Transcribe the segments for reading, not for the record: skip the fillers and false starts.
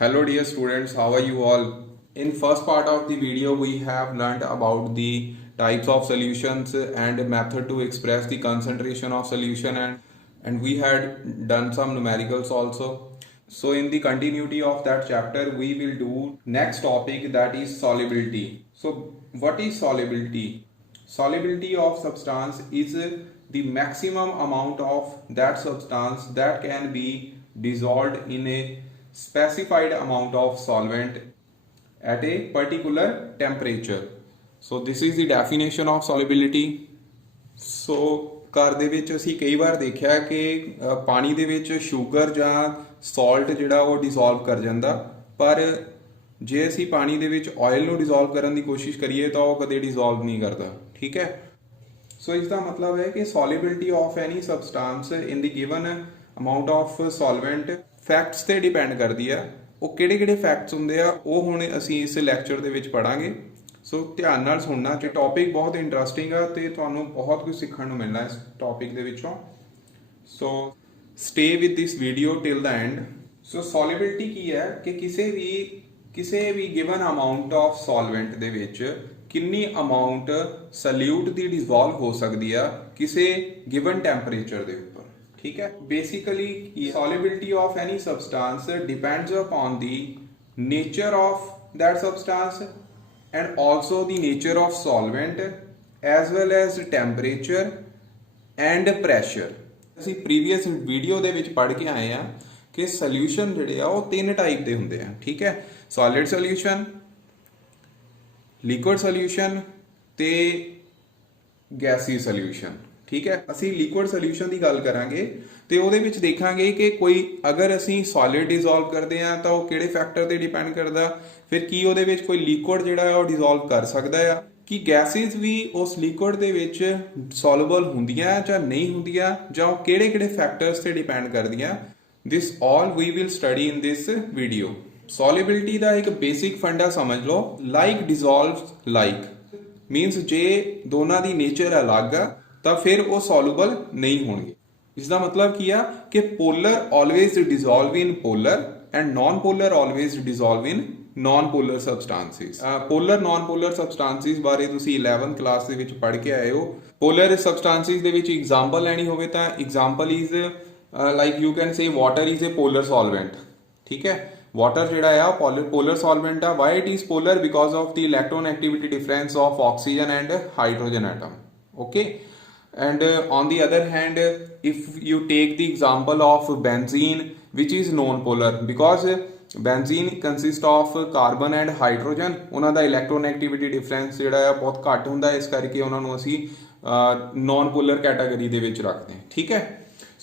Hello dear students, how are you all? In first part of the video we have learned about the types of solutions and method to express the concentration of solution and we had done some numericals also. So in the continuity of that chapter we will do next topic, that is solubility. So what is solubility? Solubility of substance is the maximum amount of that substance that can be dissolved in a specified amount of solvent at a particular temperature. So this is the definition of solubility. So ਘਰ ਦੇ ਵਿੱਚ ਅਸੀਂ ਕਈ ਵਾਰ ਦੇਖਿਆ ਕਿ ਪਾਣੀ ਦੇ ਵਿੱਚ ਸ਼ੂਗਰ ਜਾਂ ਸਾਲਟ ਜਿਹੜਾ ਉਹ ਡਿਸੋਲਵ ਕਰ ਜਾਂਦਾ, ਪਰ ਜੇ ਅਸੀਂ ਪਾਣੀ ਦੇ ਵਿੱਚ ਆਇਲ ਨੂੰ ਡਿਸੋਲਵ ਕਰਨ ਦੀ ਕੋਸ਼ਿਸ਼ ਕਰੀਏ ਤਾਂ ਉਹ ਕਦੇ ਡਿਸੋਲਵ ਨਹੀਂ ਕਰਦਾ। ਠੀਕ ਹੈ, ਸੋ ਇਸ ਦਾ ਮਤਲਬ ਹੈ ਕਿ ਸੋਲਿਬਿਲਿਟੀ of any substance in the given amount of ਸੋਲਵੈਂਟ facts ਤੇ ਡਿਪੈਂਡ ਕਰਦੀ ਆ। ਉਹ ਕਿਹੜੇ ਫੈਕਟਸ ਹੁੰਦੇ ਆ ਉਹ ਹੁਣ ਅਸੀਂ ਇਸ ਲੈਕਚਰ ਦੇ ਵਿੱਚ ਪੜਾਂਗੇ। ਸੋ ਧਿਆਨ ਨਾਲ ਸੁਣਨਾ, ਕਿ ਟੌਪਿਕ ਬਹੁਤ ਇੰਟਰਸਟਿੰਗ ਆ ਤੇ ਤੁਹਾਨੂੰ ਬਹੁਤ ਕੁਝ ਸਿੱਖਣ ਨੂੰ ਮਿਲਣਾ ਇਸ ਟੌਪਿਕ ਦੇ ਵਿੱਚੋਂ। So stay with this video till the end. So solubility ਕੀ ਹੈ ਕਿ ਕਿਸੇ ਵੀ ਗਿਵਨ ਅਮਾਊਂਟ ਆਫ ਸੋਲਵੈਂਟ ਦੇ ਵਿੱਚ ਕਿੰਨੀ ਅਮਾਊਂਟ ਸੋਲਿਊਟ ਦੀ ਡਿਸੋਲਵ ਹੋ ਸਕਦੀ ਆ ਕਿਸੇ ਗਿਵਨ ਟੈਂਪਰੇਚਰ ਦੇ ਉੱਪਰ। ठीक है, basically solubility of any substance depends upon the nature of that substance and also the nature of solvent as well as temperature and pressure। ਅਸੀਂ previous video ਦੇ ਵਿੱਚ ਪੜ੍ਹ ਕੇ ਆਏ ਆ ਕਿ solution ਜਿਹੜੇ ਆ ਉਹ ਤਿੰਨ ਟਾਈਪ ਦੇ ਹੁੰਦੇ ਆ। ਠੀਕ ਹੈ, solid solution, liquid solution ਤੇ gaseous solution। ਠੀਕ ਹੈ, ਅਸੀਂ ਲਿਕੁਇਡ ਸੋਲਿਊਸ਼ਨ ਦੀ ਗੱਲ ਕਰਾਂਗੇ ਤੇ ਉਹਦੇ ਵਿੱਚ ਦੇਖਾਂਗੇ ਕਿ ਕੋਈ ਅਗਰ ਅਸੀਂ ਸੋਲਿਡ ਡਿਸੋਲਵ ਕਰਦੇ ਆ ਤਾਂ ਉਹ ਕਿਹੜੇ ਫੈਕਟਰ ਤੇ ਡਿਪੈਂਡ ਕਰਦਾ, ਫਿਰ ਕੀ ਉਹਦੇ ਵਿੱਚ ਕੋਈ ਲਿਕੁਇਡ ਜਿਹੜਾ ਹੈ ਉਹ ਡਿਸੋਲਵ ਕਰ ਸਕਦਾ ਆ, ਕਿ ਗੈਸਿਸ ਵੀ ਉਸ ਲਿਕੁਇਡ ਦੇ ਵਿੱਚ ਸੋਲੂਬਲ ਹੁੰਦੀਆਂ ਜਾਂ ਨਹੀਂ ਹੁੰਦੀਆਂ, ਜਾਂ ਉਹ ਕਿਹੜੇ ਫੈਕਟਰਸ ਤੇ ਡਿਪੈਂਡ ਕਰਦੀਆਂ। This all we will study in this video. Solubility ਦਾ ਇੱਕ ਬੇਸਿਕ ਫੰਡਾ ਸਮਝ ਲਓ, ਲਾਈਕ ਡਿਸੋਲਵਸ ਲਾਈਕ ਮੀਨਸ ਜੇ ਦੋਨਾਂ ਦੀ ਨੇਚਰ ਅਲੱਗ ਆ ਤਾਂ ਫਿਰ ਉਹ ਸੋਲੂਬਲ ਨਹੀਂ ਹੋਣਗੇ। ਇਸ ਦਾ ਮਤਲਬ ਕੀ ਆ ਕਿ polar always dissolve in polar and non polar always dissolve in non polar substances. Polar non polar substances ਬਾਰੇ ਤੁਸੀਂ 11th ਕਲਾਸ ਦੇ ਵਿੱਚ ਪੜ੍ਹ ਕੇ ਆਏ ਹੋ। ਪੋਲਰ ਸਬਸਟੈਂਸਿਸ ਦੇ ਵਿੱਚ ਐਗਜ਼ਾਮਪਲ ਲੈਣੀ ਹੋਵੇ ਤਾਂ example is like you can say water is a polar solvent. ਠੀਕ ਹੈ, ਵਾਟਰ ਜਿਹੜਾ ਆ ਪੋਲਰ ਸੋਲਵੈਂਟ ਆ। Why it is polar? Because of the electronegativity difference of oxygen and hydrogen atom. Okay, and on the other hand, if you take the example of benzene, which is non-polar, because benzene consists of carbon and hydrogen, ਉਹਨਾਂ ਦਾ electronegativity difference ਜਿਹੜਾ ਆ ਬਹੁਤ ਘੱਟ ਹੁੰਦਾ, ਇਸ ਕਰਕੇ ਉਹਨਾਂ ਨੂੰ ਅਸੀਂ non-polar category ਦੇ ਵਿੱਚ ਰੱਖਦੇ ਹਾਂ। ਠੀਕ ਹੈ,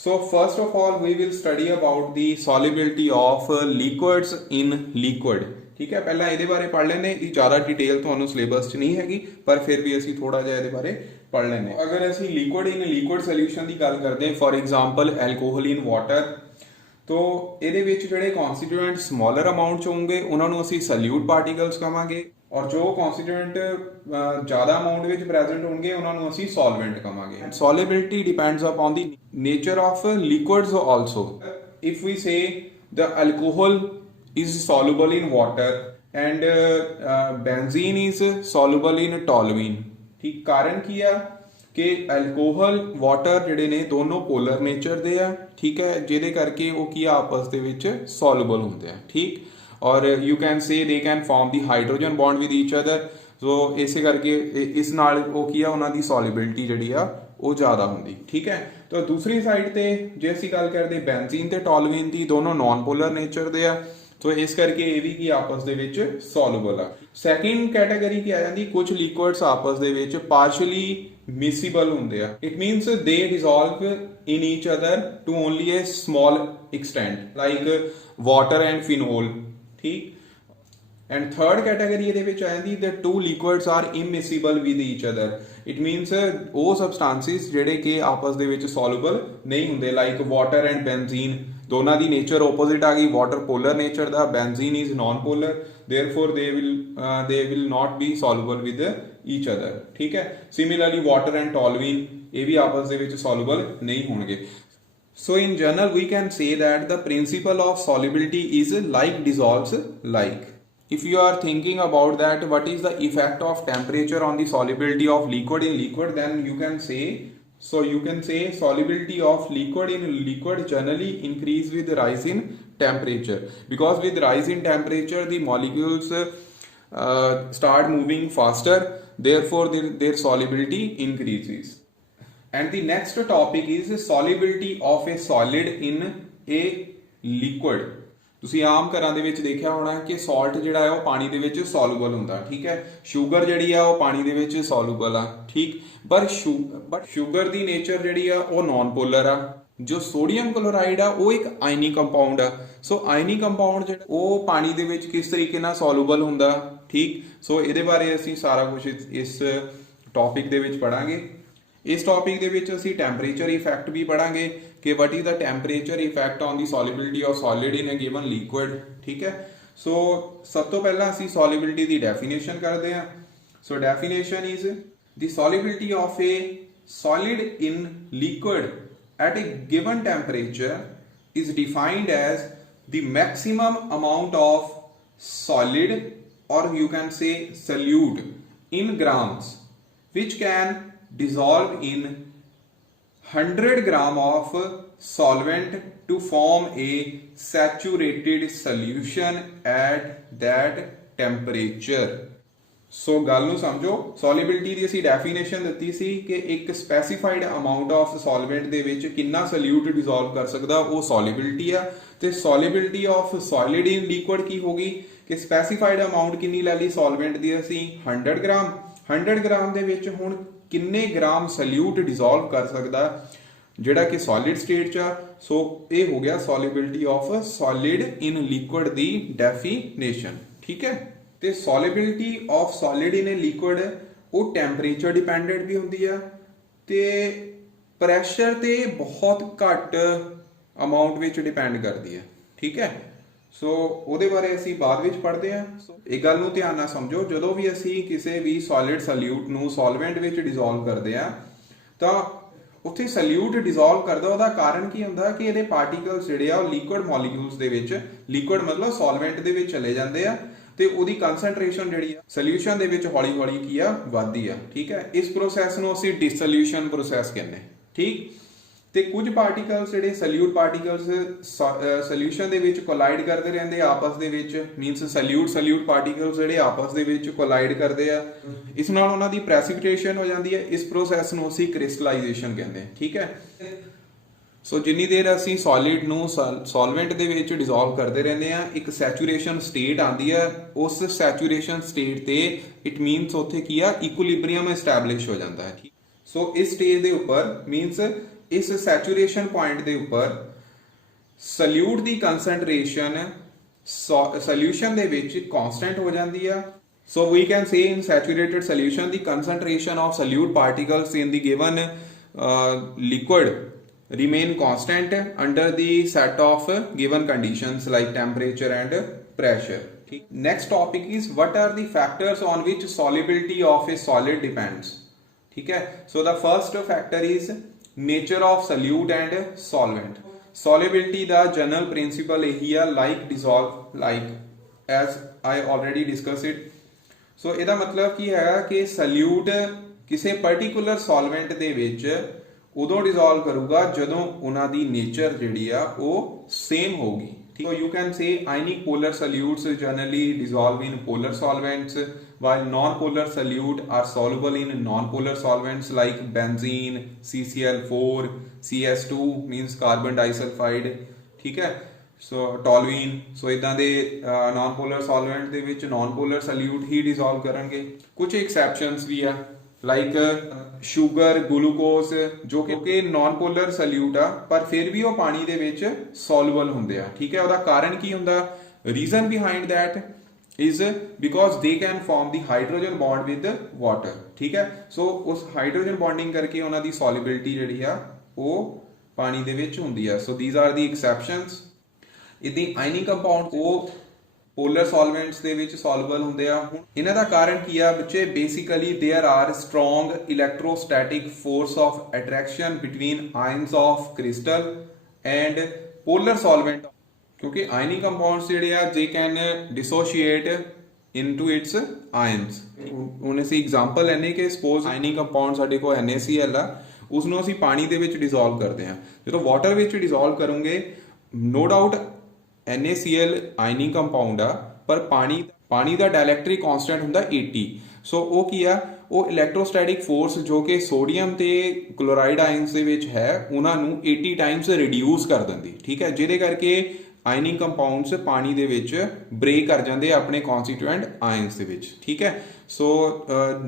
so first of all we will study about the solubility of liquids in liquid। ਠੀਕ ਹੈ, ਪਹਿਲਾਂ ਇਹਦੇ ਬਾਰੇ ਪੜ੍ਹ ਲੈਂਦੇ। ਇਹ ਜ਼ਿਆਦਾ ਡਿਟੇਲ ਤੁਹਾਨੂੰ ਸਿਲੇਬਸ 'ਚ ਨਹੀਂ ਹੈਗੀ, ਪਰ ਫਿਰ ਵੀ ਅਸੀਂ ਥੋੜਾ ਜਿਹਾ ਇਹਦੇ ਬਾਰੇ ਪੜ੍ਹ ਲੈਂਦੇ। ਅਗਰ ਅਸੀਂ ਲਿਕੁਇਡ ਇਨ ਲਿਕੁਇਡ ਸੋਲਿਊਸ਼ਨ ਦੀ ਗੱਲ ਕਰਦੇ, for example alcohol in water, ਤੋ ਇਹਦੇ ਵਿੱਚ ਜਿਹੜੇ ਕਨਸਟੀਟਿਊਐਂਟ ਸਮਾਲਰ ਅਮਾਉਂਟ 'ਚ ਹੋਣਗੇ ਉਹਨਾਂ ਨੂੰ ਅਸੀਂ ਸੋਲਿਊਟ ਪਾਰਟੀਕਲਸ ਕਹਾਂਗੇ, ਔਰ ਜੋ ਕਨਸਟੀਟਿਊਐਂਟ ਜ਼ਿਆਦਾ ਅਮਾਉਂਟ ਵਿੱਚ ਪ੍ਰੈਜ਼ੈਂਟ ਹੋਣਗੇ ਉਹਨਾਂ ਨੂੰ ਅਸੀਂ ਸੋਲਵੈਂਟ ਕਹਾਂਗੇ। Solubility depends upon the nature of liquids also. If we say the alcohol is soluble in water and benzene is soluble in toluene। ਠੀਕ, ਕਾਰਨ ਕੀ ਆ ਕਿ ਐਲਕੋਹਲ ਵਾਟਰ ਜਿਹੜੇ ਨੇ ਦੋਨੋਂ ਪੋਲਰ ਨੇਚਰ ਦੇ ਆ। ਠੀਕ ਹੈ, ਜਿਹਦੇ ਕਰਕੇ ਉਹ ਕੀ ਆ ਆਪਸ ਦੇ ਵਿੱਚ ਸੋਲੂਬਲ ਹੁੰਦੇ ਆ। ਠੀਕ, ਔਰ you can say they can form the hydrogen bond with each other. So ਇਸੇ ਕਰਕੇ ਇਸ ਨਾਲ ਉਹ ਕੀ ਆ ਉਹਨਾਂ ਦੀ ਸੋਲਿਬਿਲਿਟੀ ਜਿਹੜੀ ਆ ਉਹ ਜ਼ਿਆਦਾ ਹੁੰਦੀ। ਠੀਕ ਹੈ, ਤਾਂ ਦੂਸਰੀ ਸਾਈਡ ਤੇ ਜੇ ਅਸੀਂ ਗੱਲ ਕਰਦੇ ਬੈਂਜ਼ੀਨ ਤੇ ਟੋਲੂਇਨ ਦੀ, ਦੋਨੋਂ ਨਾਨ ਪੋਲਰ ਨੇਚਰ ਦੇ ਆ, ਸੋ ਇਸ ਕਰਕੇ ਇਹ ਵੀ ਕੀ ਆਪਸ ਦੇ ਵਿੱਚ ਸੋਲੂਬਲ ਆ। ਸੈਕਿੰਡ ਕੈਟਾਗਰੀ ਕੀ ਆ ਜਾਂਦੀ, ਕੁਝ ਲਿਕੁਇਡਸ ਆਪਸ ਦੇ ਵਿੱਚ ਪਾਰਸ਼ਲੀ ਮਿਸਿਬਲ ਹੁੰਦੇ ਆ। It means they dissolve in each other to only a small extent like water and phenol. ਠੀਕ, ਐਂਡ ਥਰਡ ਕੈਟਾਗਰੀ ਇਹਦੇ ਵਿੱਚ ਆ ਜਾਂਦੀ the two liquids are immiscible with each other. It means ਉਹ ਸਬਸਟੈਂਸਿਸ ਜਿਹੜੇ ਕਿ ਆਪਸ ਦੇ ਵਿੱਚ ਸੋਲੂਬਲ ਨਹੀਂ ਹੁੰਦੇ, ਲਾਈਕ ਵਾਟਰ ਐਂਡ ਬੈਂਜ਼ੀਨ। ਦੋਨਾਂ ਦੀ ਨੇਚਰ ਆਪੋਜ਼ਿਟ ਆ ਗਈ, ਵਾਟਰ ਪੋਲਰ ਨੇਚਰ ਦਾ, benzene is non polar, therefore they will not be soluble with each other। ਠੀਕ ਹੈ, ਸਿਮਿਲਰਲੀ ਵਾਟਰ ਐਂਡ ਟੋਲੂਇਨ ਇਹ ਵੀ ਆਪਸ ਦੇ ਵਿੱਚ ਸੋਲੂਬਲ ਨਹੀਂ ਹੋਣਗੇ। So in general, we can say that the principle of solubility is like dissolves like. If you are thinking about that, what is the effect of temperature on the solubility of liquid in liquid, then you can say, so you can say solubility of liquid in liquid generally increase with rise in temperature, because with rise in temperature the molecules start moving faster, therefore their solubility increases. And the next topic is solubility of a solid in a liquid. ਤੁਸੀਂ ਆਮ ਘਰਾਂ ਦੇ ਵਿੱਚ ਦੇਖਿਆ ਹੋਣਾ ਕਿ salt ਜਿਹੜਾ ਹੈ ਉਹ ਪਾਣੀ ਦੇ ਵਿੱਚ ਸੋਲੂਬਲ ਹੁੰਦਾ, ਠੀਕ ਹੈ। ਸ਼ੂਗਰ ਜਿਹੜੀ ਆ ਉਹ ਪਾਣੀ ਦੇ ਵਿੱਚ ਸੋਲੂਬਲ ਆ, ਠੀਕ। ਬਟ ਸ਼ੂਗਰ ਦੀ ਨੇਚਰ ਜਿਹੜੀ ਆ ਉਹ ਨਾਨ ਪੋਲਰ ਆ। ਜੋ ਸੋਡੀਅਮ ਕਲੋਰਾਈਡ ਆ ਉਹ ਇੱਕ ਆਇਨੀ ਕੰਪਾਊਂਡ ਆ। ਸੋ ਆਇਨੀ ਕੰਪਾਊਂਡ ਜਿਹੜਾ ਉਹ ਪਾਣੀ ਦੇ ਵਿੱਚ ਕਿਸ ਤਰੀਕੇ ਨਾਲ ਸੋਲੂਬਲ ਹੁੰਦਾ, ਠੀਕ। ਸੋ ਇਹਦੇ ਬਾਰੇ ਅਸੀਂ ਸਾਰਾ ਕੁਝ ਇਸ ਟੌਪਿਕ ਦੇ ਵਿੱਚ ਪੜਾਂਗੇ। ਇਸ ਟੌਪਿਕ ਦੇ ਵਿੱਚ ਅਸੀਂ ਟੈਂਪਰੇਚਰ ਇਫੈਕਟ ਵੀ ਪੜਾਂਗੇ ਕਿ what is the temperature effect on the solubility of solid in a given liquid, ਠੀਕ ਹੈ। ਸੋ ਸਭ ਤੋਂ ਪਹਿਲਾਂ ਅਸੀਂ ਸੋਲਿਬਿਲਿਟੀ ਦੀ ਡੈਫੀਨੇਸ਼ਨ ਕਰਦੇ ਹਾਂ। So definition is the solubility of a solid in liquid at a given temperature is defined as the maximum amount of solid, or you can say solute, in grams which can dissolve in 100 gram of solvent to form a saturated solution at that temperature. ਸੋ ਗੱਲ ਨੂੰ ਸਮਝੋ। ਸੋਲਿਬਿਲਿਟੀ ਦੀ ਅਸੀਂ definition ਦਿੱਤੀ ਸੀ ਕਿ ਇੱਕ specified amount of solvent ਦੇ ਵਿੱਚ ਕਿੰਨਾ ਸੋਲਿਊਟ ਡਿਸੋਲਵ ਕਰ ਸਕਦਾ, ਉਹ ਸੋਲਿਬਿਲਿਟੀ ਆ। ਤੇ solubility of solid in liquid ਕੀ ਹੋਗੀ ਕਿ ਸਪੈਸੀਫਾਈਡ ਅਮਾਉਂਟ ਕਿੰਨੀ ਲੈ ਲਈ ਸੋਲਵੈਂਟ ਦੀ ਅਸੀਂ 100 ਗ੍ਰਾਮ। 100 ਗ੍ਰਾਮ ਦੇ ਵਿੱਚ ਹੁਣ ਕਿੰਨੇ ਗ੍ਰਾਮ ਸੋਲਿਊਟ ਡਿਸੋਲਵ ਕਰ ਸਕਦਾ ਜਿਹੜਾ ਕਿ ਸੋਲਿਡ ਸਟੇਟ 'ਚ ਆ। ਸੋ ਇਹ ਹੋ ਗਿਆ solubility of solid in liquid ਦੀ ਡੈਫੀਨੇਸ਼ਨ, ਠੀਕ ਹੈ। ਤੇ solubility of solid in a liquid ਉਹ ਟੈਂਪਰੇਚਰ ਡਿਪੈਂਡੈਂਟ ਵੀ ਹੁੰਦੀ ਆ ਤੇ ਪ੍ਰੈਸ਼ਰ ਤੇ ਬਹੁਤ ਘੱਟ ਅਮਾਉਂਟ ਵਿੱਚ ਡਿਪੈਂਡ ਕਰਦੀ ਹੈ, ਠੀਕ ਹੈ। ਸੋ ਉਹਦੇ ਬਾਰੇ ਅਸੀਂ ਬਾਅਦ ਵਿੱਚ ਪੜ੍ਹਦੇ ਹਾਂ। ਇਹ ਗੱਲ ਨੂੰ ਧਿਆਨ ਨਾਲ ਸਮਝੋ, ਜਦੋਂ ਵੀ ਅਸੀਂ ਕਿਸੇ ਵੀ ਸੋਲਿਡ ਸੋਲਿਊਟ ਨੂੰ ਸੋਲਵੈਂਟ ਵਿੱਚ ਡਿਸੋਲਵ ਕਰਦੇ ਆ ਤਾਂ ਉੱਥੇ ਸੋਲਿਊਟ ਡਿਸੋਲਵ ਕਰਦਾ, ਉਹਦਾ ਕਾਰਨ ਕੀ ਹੁੰਦਾ ਕਿ ਇਹਦੇ ਪਾਰਟੀਕਲਸ ਜਿਹੜੇ ਆ ਉਹ ਲਿਕੁਇਡ ਮੋਲੀਕਿਊਲਸ ਦੇ ਵਿੱਚ, ਲਿਕੁਇਡ ਮਤਲਬ ਸੋਲਵੈਂਟ ਦੇ ਵਿੱਚ ਚਲੇ ਜਾਂਦੇ ਆ ਤੇ ਉਹਦੀ ਕਨਸੈਂਟ੍ਰੇਸ਼ਨ ਜਿਹੜੀ ਆ ਸੋਲਿਊਸ਼ਨ ਦੇ ਵਿੱਚ ਹੌਲੀ ਹੌਲੀ ਕੀ ਆ ਵੱਧਦੀ ਆ, ਠੀਕ ਹੈ। ਇਸ ਪ੍ਰੋਸੈਸ ਨੂੰ ਅਸੀਂ ਡਿਸੋਲੂਸ਼ਨ ਪ੍ਰੋਸੈਸ ਕਹਿੰਦੇ, ਠੀਕ। ਤੇ ਕੁਝ ਪਾਰਟੀਕਲਸ ਜਿਹੜੇ ਸੋਲਿਊਟ ਪਾਰਟੀਕਲਸ ਸੋਲਿਊਸ਼ਨ ਦੇ ਵਿੱਚ ਕੋਲਾਈਡ ਕਰਦੇ ਰਹਿੰਦੇ ਆਪਸ ਦੇ ਵਿੱਚ, ਮੀਨਸ ਸੋਲਿਊਟ ਪਾਰਟੀਕਲਸ ਜਿਹੜੇ ਆਪਸ ਦੇ ਵਿੱਚ ਕੋਲਾਈਡ ਕਰਦੇ ਆ, ਇਸ ਨਾਲ ਉਹਨਾਂ ਦੀ ਪ੍ਰੈਸਿਪੀਟੇਸ਼ਨ ਹੋ ਜਾਂਦੀ ਹੈ। ਇਸ ਪ੍ਰੋਸੈਸ ਨੂੰ ਅਸੀਂ ਕ੍ਰਿਸਟਲਾਈਜੇਸ਼ਨ ਕਹਿੰਦੇ, ਠੀਕ ਹੈ। ਸੋ ਜਿੰਨੀ ਦੇਰ ਅਸੀਂ ਸੋਲਿਡ ਨੂੰ ਸੋਲਵੈਂਟ ਦੇ ਵਿੱਚ ਡਿਸੋਲਵ ਕਰਦੇ ਰਹਿੰਦੇ ਆ, ਇੱਕ ਸੈਚੂਰੇਸ਼ਨ ਸਟੇਟ ਆਉਂਦੀ ਹੈ। ਉਸ ਸੈਚੂਰੇਸ਼ਨ ਸਟੇਟ ਤੇ ਇਟ ਮੀਨਸ ਉੱਥੇ ਕੀ ਆ, ਇਕੁਇਲਿਬਰੀਅਮ ਐਸਟੈਬਲਿਸ਼ ਹੋ ਜਾਂਦਾ ਹੈ। ਸੋ ਇਸ ਸਟੇਜ ਦੇ ਉੱਪਰ ਮੀਨਸ ਇਸ ਸੈਚੂਰੇਸ਼ਨ ਪੁਆਇੰਟ ਦੇ ਉੱਪਰ ਸੋਲਿਊਟ ਦੀ ਕਨਸੈਂਟ੍ਰੇਸ਼ਨ ਸੋਲਿਊਸ਼ਨ ਦੇ ਵਿੱਚ ਕਾਂਸਟੈਂਟ ਹੋ ਜਾਂਦੀ ਆ। So we can say in saturated solution the concentration of solute particles in the given liquid remain constant under the set of given conditions like temperature and pressure. Next topic is what are the factors on which solubility of a solid depends. ठीक है, so the first factor is nature of solute and solvent. Solubility the general principle ਇਹੀ ਆ, like dissolve like, as I already discussed it. so ਇਹਦਾ ਮਤਲਬ ਕੀ ਹੈ ਕਿ solute ਕਿਸੇ particular solvent ਦੇ ਵਿੱਚ ਉਦੋਂ ਡਿਸੋਲਵ ਕਰੂਗਾ ਜਦੋਂ ਉਹਨਾਂ ਦੀ ਨੇਚਰ ਜਿਹੜੀ ਆ ਉਹ ਸੇਮ ਹੋਊਗੀ, ਠੀਕ। So you can say ionic polar solutes generally dissolve in polar solvents, while non-polar solute are soluble in non-polar solvents like benzene, CCl4, CS2 means carbon disulfide, ਠੀਕ ਹੈ। ਸੋ ਟੋਲੂਇਨ, ਸੋ ਇਦਾਂ ਦੇ non-polar solvent ਦੇ ਵਿੱਚ non-polar solute ਹੀ dissolve ਕਰਨਗੇ। ਕੁਝ exceptions ਵੀ ਆ like sugar, glucose, ਜੋ ਕਿ ਨਾਨ ਪੋਲਰ ਸੋਲਿਊਟ ਆ ਪਰ ਫਿਰ ਵੀ ਉਹ ਪਾਣੀ ਦੇ ਵਿੱਚ ਸੋਲੂਬਲ ਹੁੰਦੇ ਆ, ਠੀਕ ਹੈ। ਉਹਦਾ ਕਾਰਨ ਕੀ ਹੁੰਦਾ, reason behind that is because they can form the hydrogen bond with water, ਠੀਕ ਹੈ। ਸੋ ਉਸ ਹਾਈਡਰੋਜਨ ਬੌਂਡਿੰਗ ਕਰਕੇ ਉਹਨਾਂ ਦੀ ਸੋਲਿਬਿਲਿਟੀ ਜਿਹੜੀ ਆ ਉਹ ਪਾਣੀ ਦੇ ਵਿੱਚ ਹੁੰਦੀ ਆ। ਸੋ these are the exceptions. ਇਹਦੀ ਆਇਨਿਕ ਕੰਪਾਊਂਡ ਉਹ polar solvents ਦੇ ਵਿੱਚ soluble ਹੁੰਦੇ ਆ। ਇਹਨਾਂ ਦਾ ਕਾਰਨ ਕੀ ਆ ਬੱਚੇ, basically there are strong electrostatic force of attraction between ions of crystal and polar solvent, क्योंकि आयनिक कंपाउंड्स ਜਿਹੜੇ ਆ they can dissociate into its ions। ਹੁਣ ਅਸੀਂ ਐਗਜ਼ਾਮਪਲ ਲੈਨੇ ਕਿ ਸਪੋਜ਼ ਆਇਨਿਕ ਕੰਪਾਊਂਡ ਸਾਡੇ ਕੋਲ NaCl ਆ, ਉਸ ਨੂੰ ਅਸੀਂ ਪਾਣੀ ਦੇ ਵਿੱਚ ਡਿਸੋਲਵ ਕਰਦੇ ਹਾਂ। ਜਦੋਂ ਵਾਟਰ ਵਿੱਚ ਡਿਸੋਲਵ ਕਰੋਗੇ, no doubt NaCl ionic compound ਆ, ਪਰ ਪਾਣੀ ਦਾ ਡਾਇਲੈਕਟ੍ਰਿਕ ਕਾਂਸਟੈਂਟ ਹੁੰਦਾ 80। ਸੋ ਉਹ ਕੀ ਆ, ਉਹ ਇਲੈਕਟ੍ਰੋਸਟੈਟਿਕ ਫੋਰਸ ਜੋ ਕਿ ਸੋਡੀਅਮ ਤੇ ਕਲੋਰਾਈਡ ਆਇਨਸ ਦੇ ਵਿੱਚ ਹੈ ਉਹਨਾਂ ਨੂੰ 80 ਟਾਈਮਸ ਰਿਡਿਊਸ ਕਰ ਦਿੰਦੀ, ਠੀਕ ਹੈ, ਜਿਹਦੇ ਕਰਕੇ ਆਇਨਿਕ ਕੰਪਾਊਂਡਸ ਪਾਣੀ ਦੇ ਵਿੱਚ ਬ੍ਰੇਕ ਕਰ ਜਾਂਦੇ ਆ ਆਪਣੇ ਕਨਸਟੀਟੂਐਂਟ ਆਇਨਸ ਦੇ ਵਿੱਚ, ਠੀਕ ਹੈ। ਸੋ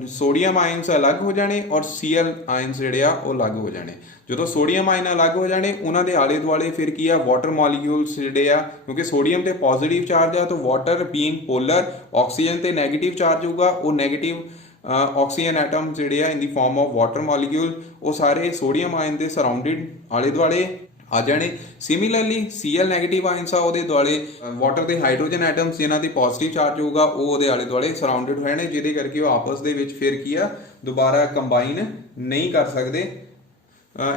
ਸੋਡੀਅਮ ਆਇਨਸ ਅਲੱਗ ਹੋ ਜਾਣੇ ਔਰ Cl ਆਇਨਸ ਜਿਹੜੇ ਆ ਉਹ ਅਲੱਗ ਹੋ ਜਾਣੇ। ਜਦੋਂ ਸੋਡੀਅਮ ਆਇਨ ਅਲੱਗ ਹੋ ਜਾਣੇ, ਉਹਨਾਂ ਦੇ ਆਲੇ ਦੁਆਲੇ ਫਿਰ ਕੀ ਆ, ਵਾਟਰ ਮੋਲੀਕਿਊਲਸ ਜਿਹੜੇ ਆ, ਕਿਉਂਕਿ ਸੋਡੀਅਮ ਤੇ ਪੋਜ਼ਿਟਿਵ ਚਾਰਜ ਆ ਤਾਂ ਵਾਟਰ ਬੀਇੰਗ ਪੋਲਰ, ਆਕਸੀਜਨ ਤੇ ਨੈਗੇਟਿਵ ਚਾਰਜ ਹੋਊਗਾ, ਉਹ ਨੈਗੇਟਿਵ ਆਕਸੀਜਨ ਐਟਮ ਜਿਹੜੇ ਆ ਇਨ ਦੀ ਫਾਰਮ ਆਫ ਵਾਟਰ ਮੋਲੀਕਿਊਲ, ਉਹ ਸਾਰੇ ਸੋਡੀਅਮ ਆਇਨ ਦੇ ਸਰਾਊਂਡਡ ਆਲੇ ਦੁਆਲੇ ਆ ਜਾਣੇ। ਸਿਮਿਲਰਲੀ Cl ਨੈਗੇਟਿਵ ਆਇਨਸ ਆ, ਉਹਦੇ ਦੁਆਲੇ ਵਾਟਰ ਦੇ ਹਾਈਡਰੋਜਨ ਐਟਮਸ ਜਿਨ੍ਹਾਂ ਤੇ ਪੋਜ਼ਿਟਿਵ ਚਾਰਜ ਹੋਊਗਾ ਉਹ ਉਹਦੇ ਆਲੇ ਦੁਆਲੇ ਸਰਾਊਂਡਡ ਹੋਏ ਨੇ, ਜਿਹਦੇ ਕਰਕੇ ਉਹ ਆਪਸ ਦੇ ਵਿੱਚ ਫਿਰ ਕੀ ਆ, ਦੁਬਾਰਾ ਕੰਬਾਈਨ ਨਹੀਂ ਕਰ ਸਕਦੇ।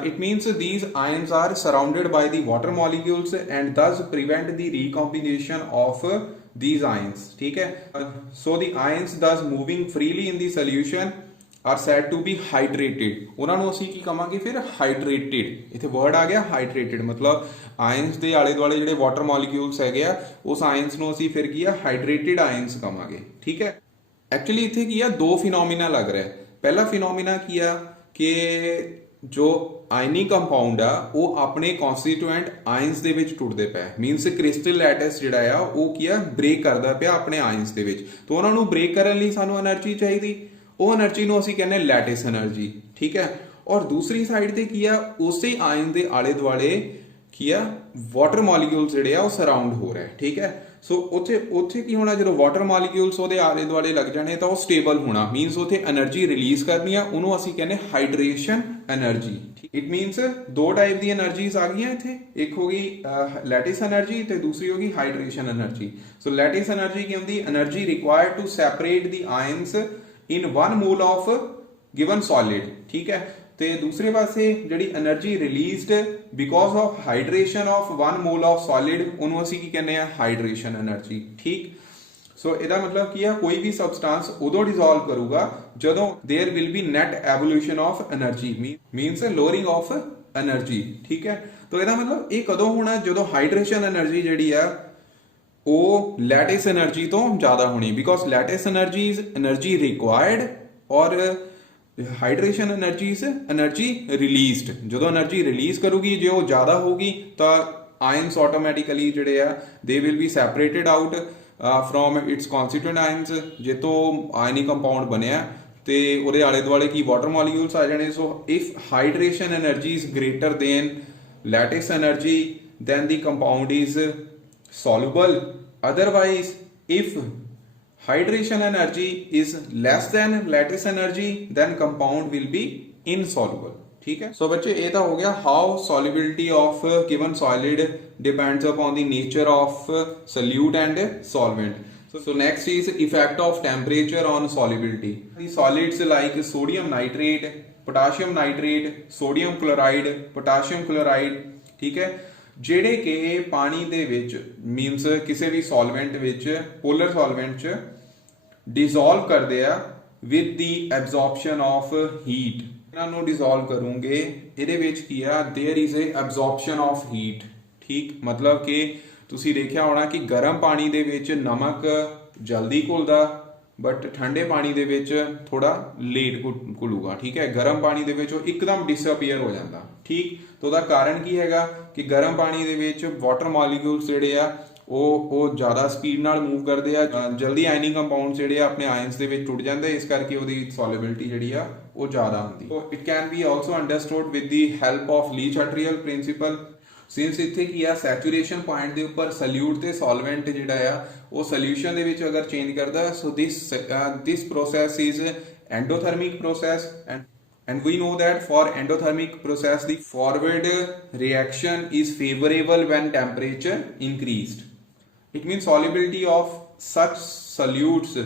It means these ions are surrounded by the water molecules and thus prevent the recombination of these ions, ठीक है। So the ions thus moving freely in the solution are said to be hydrated। ਉਹਨਾਂ ਨੂੰ ਅਸੀਂ ਕੀ ਕਹਾਂਗੇ ਫਿਰ, hydrated. ਇੱਥੇ word ਆ ਗਿਆ ਹਾਈਡਰੇਟਿਡ, ਮਤਲਬ ਆਇਨਸ ਦੇ ਆਲੇ ਦੁਆਲੇ ਜਿਹੜੇ ਵਾਟਰ ਮੋਲੀਕਿਊਲਸ ਹੈਗੇ ਆ, ਉਸ ਆਇਨਸ ਨੂੰ ਅਸੀਂ ਫਿਰ ਕੀ ਆ, ਹਾਈਡਰੇਟਿਡ ਆਇਨਸ ਕਹਾਂਗੇ, ਠੀਕ ਹੈ। ਐਕਚੁਅਲੀ ਇੱਥੇ ਕੀ ਆ, ਦੋ ਫਿਨੋਮੀਨਾ ਲੱਗ ਰਿਹਾ। ਪਹਿਲਾ ਫਿਨੋਮੀਨਾ ਕੀ ਆ ਕਿ ਜੋ ਆਇਨਿਕ ਕੰਪਾਊਂਡ ਆ ਉਹ ਆਪਣੇ ਕਨਸਟੀਟੂਐਂਟ ਆਇਨਸ ਦੇ ਵਿੱਚ ਟੁੱਟਦੇ ਪਏ, ਮੀਨਸ ਕ੍ਰਿਸਟਲ ਲੈਟਿਸ ਜਿਹੜਾ ਆ ਉਹ ਕੀ ਆ, ਬ੍ਰੇਕ ਕਰਦਾ ਪਿਆ ਆਪਣੇ ਆਇਨਸ ਦੇ ਵਿੱਚ। ਤਾਂ ਉਹਨਾਂ ਨੂੰ ਬ੍ਰੇਕ ਕਰਨ ਲਈ ਸਾਨੂੰ એનર્ਜੀ ਚਾਹੀਦੀ, ਉਹ એનર્ਜੀ ਨੂੰ ਅਸੀਂ ਕਹਿੰਦੇ ਲੈਟਿਸ એનર્ਜੀ, ਠੀਕ ਹੈ। ਔਰ ਦੂਸਰੀ ਸਾਈਡ ਤੇ ਕੀ ਆ, ਉਸੇ ਆਇਨ ਦੇ ਆਲੇ ਦੁਆਲੇ ਕੀ ਆ, ਵਾਟਰ ਮੋਲੀਕਿਊਲਸ ਜਿਹੜੇ ਆ ਉਹ ਸਰਾਊਂਡ ਹੋ ਰਹੇ, ਠੀਕ ਹੈ। ਸੋ ਉੱਥੇ ਕੀ ਹੋਣਾ, ਜਦੋਂ ਵਾਟਰ ਮੋਲੀਕਿਊਲਸ ਉਹਦੇ ਆਲੇ ਦੁਆਲੇ ਲੱਗ ਜਾਣੇ ਤਾਂ ਉਹ ਸਟੇਬਲ ਹੋਣਾ, ਮੀਨਸ ਉੱਥੇ એનર્ਜੀ ਰਿਲੀਜ਼ ਕਰਨੀ ਆ, ਉਹਨੂੰ ਅਸੀਂ ਕਹਿੰਦੇ ਹਾਈਡਰੇਸ਼ਨ એનર્ਜੀ। ਇਟ ਮੀਨਸ ਦੋ ਟਾਈਪ ਦੀ એનર્ਜੀਜ਼ ਆ ਗਈਆਂ ਇੱਥੇ, ਇੱਕ ਹੋ ਗਈ ਲੈਟਿਸ એનર્ਜੀ ਤੇ ਦੂਸਰੀ ਹੋ ਗਈ ਹਾਈਡਰੇਸ਼ਨ એનર્ਜੀ। ਸੋ ਲੈਟਿਸ એનર્ਜੀ ਕੀ ਹੁੰਦੀ, energy required to separate the ions in 1 mole of given solid, ठीक है। ਤੇ ਦੂਸਰੇ ਪਾਸੇ ਜਿਹੜੀ energy released because of hydration of 1 mole of solid, ਉਹਨੂੰ ਅਸੀਂ ਕੀ ਕਹਿੰਦੇ ਆ, ਹਾਈਡਰੇਸ਼ਨ એનર્ਜੀ, ਠੀਕ। ਸੋ ਇਹਦਾ ਮਤਲਬ ਕੀ ਆ, ਕੋਈ ਵੀ ਸਬਸਟੈਂਸ ਉਦੋਂ ਡਿਸੋਲਵ ਕਰੂਗਾ ਜਦੋਂ there will be net evolution of energy, means lowering of energy, ਠੀਕ ਹੈ। ਤਾਂ ਇਹਦਾ ਮਤਲਬ ਇਹ ਕਦੋਂ ਹੋਣਾ, ਜਦੋਂ ਹਾਈਡਰੇਸ਼ਨ એનર્ਜੀ ਜਿਹੜੀ ਆ ਉਹ ਲੈਟਿਸ એનર્ਜੀ ਤੋਂ ਜ਼ਿਆਦਾ ਹੋਣੀ, because lattice energy is energy required ਔਰ hydration energy is energy released. ਜਦੋਂ એનર્ਜੀ ਰਿਲੀਜ਼ ਕਰੂਗੀ ਜੇ ਉਹ ਜ਼ਿਆਦਾ ਹੋਊਗੀ ਤਾਂ ਆਇਨਸ ਆਟੋਮੈਟਿਕਲੀ ਜਿਹੜੇ ਆ they will be separated out from its constituent ions. ਜੇ ਤੋਂ ਆਇਨਿਕ ਕੰਪਾਊਂਡ ਬਣਿਆ ਤੇ ਉਹਦੇ ਆਲੇ ਦੁਆਲੇ ਕੀ ਵਾਟਰ ਮੋਲੀਕਿਊਲਸ ਆ ਜਾਣੇ। So if hydration energy is greater than lattice energy then the compound is soluble, otherwise if hydration energy is less than lattice energy then compound will be insoluble, ठीक है। सो बच्चे ये तो हो गया how solubility of given solid depends upon the nature of solute and solvent। So next is effect of temperature on solubility। The solids like sodium nitrate, potassium nitrate, sodium chloride, potassium chloride, ठीक है, ਜਿਹੜੇ ਕਿ ਪਾਣੀ ਦੇ ਵਿੱਚ means ਕਿਸੇ ਵੀ ਸੋਲਵੈਂਟ ਵਿੱਚ, polar ਸੋਲਵੈਂਟ ਚ ਡਿਸੋਲਵ ਕਰਦੇ ਆ with the absorption of heat. ਇਹਨਾਂ ਨੂੰ ਡਿਸੋਲਵ ਕਰੋਗੇ, ਇਹਦੇ ਵਿੱਚ ਕੀ ਆ, there is a absorption of heat, ਠੀਕ। ਮਤਲਬ ਕਿ ਤੁਸੀਂ ਦੇਖਿਆ ਹੋਣਾ ਕਿ ਗਰਮ ਪਾਣੀ ਦੇ ਵਿੱਚ ਨਮਕ ਜਲਦੀ ਘੁਲਦਾ, ਬਟ ਠੰਡੇ ਪਾਣੀ ਦੇ ਵਿੱਚ ਥੋੜਾ ਲੇਟ ਘੁਲੂਗਾ, ਠੀਕ ਹੈ। ਗਰਮ ਪਾਣੀ ਦੇ ਵਿੱਚ ਉਹ ਇੱਕਦਮ ਡਿਸਅਪੀਅਰ ਹੋ ਜਾਂਦਾ, ਠੀਕ। ਤਾਂ ਉਹਦਾ ਕਾਰਨ ਕੀ ਹੈਗਾ ਕਿ ਗਰਮ ਪਾਣੀ ਦੇ ਵਿੱਚ ਵਾਟਰ ਮੋਲੀਕਿਊਲਸ ਜਿਹੜੇ ਆ ਉਹ ਜ਼ਿਆਦਾ ਸਪੀਡ ਨਾਲ ਮੂਵ ਕਰਦੇ ਆ, ਜਲਦੀ ਆਇਨਿਕ ਕੰਪਾਊਂਡਸ ਜਿਹੜੇ ਆ ਆਪਣੇ ਆਇਨਸ ਦੇ ਵਿੱਚ ਟੁੱਟ ਜਾਂਦੇ, ਇਸ ਕਰਕੇ ਉਹਦੀ ਸੋਲਿਬਿਲਿਟੀ ਜਿਹੜੀ ਆ ਉਹ ਜ਼ਿਆਦਾ ਹੁੰਦੀ। So it can be also understood with the help of Le Chatelier principle. Since ਇੱਥੇ ਕੀ ਆ, ਸੈਚੂਰੇਸ਼ਨ ਪੁਆਇੰਟ ਦੇ ਉੱਪਰ ਸੋਲਿਊਟ ਤੇ ਸੋਲਵੈਂਟ ਜਿਹੜਾ ਆ ਉਹ ਸੋਲਿਊਸ਼ਨ ਦੇ ਵਿੱਚ ਅਗਰ ਚੇਂਜ ਕਰਦਾ, so this process is endothermic process and we know that for endothermic process the forward reaction is favorable when temperature increased। it means solubility of such solutes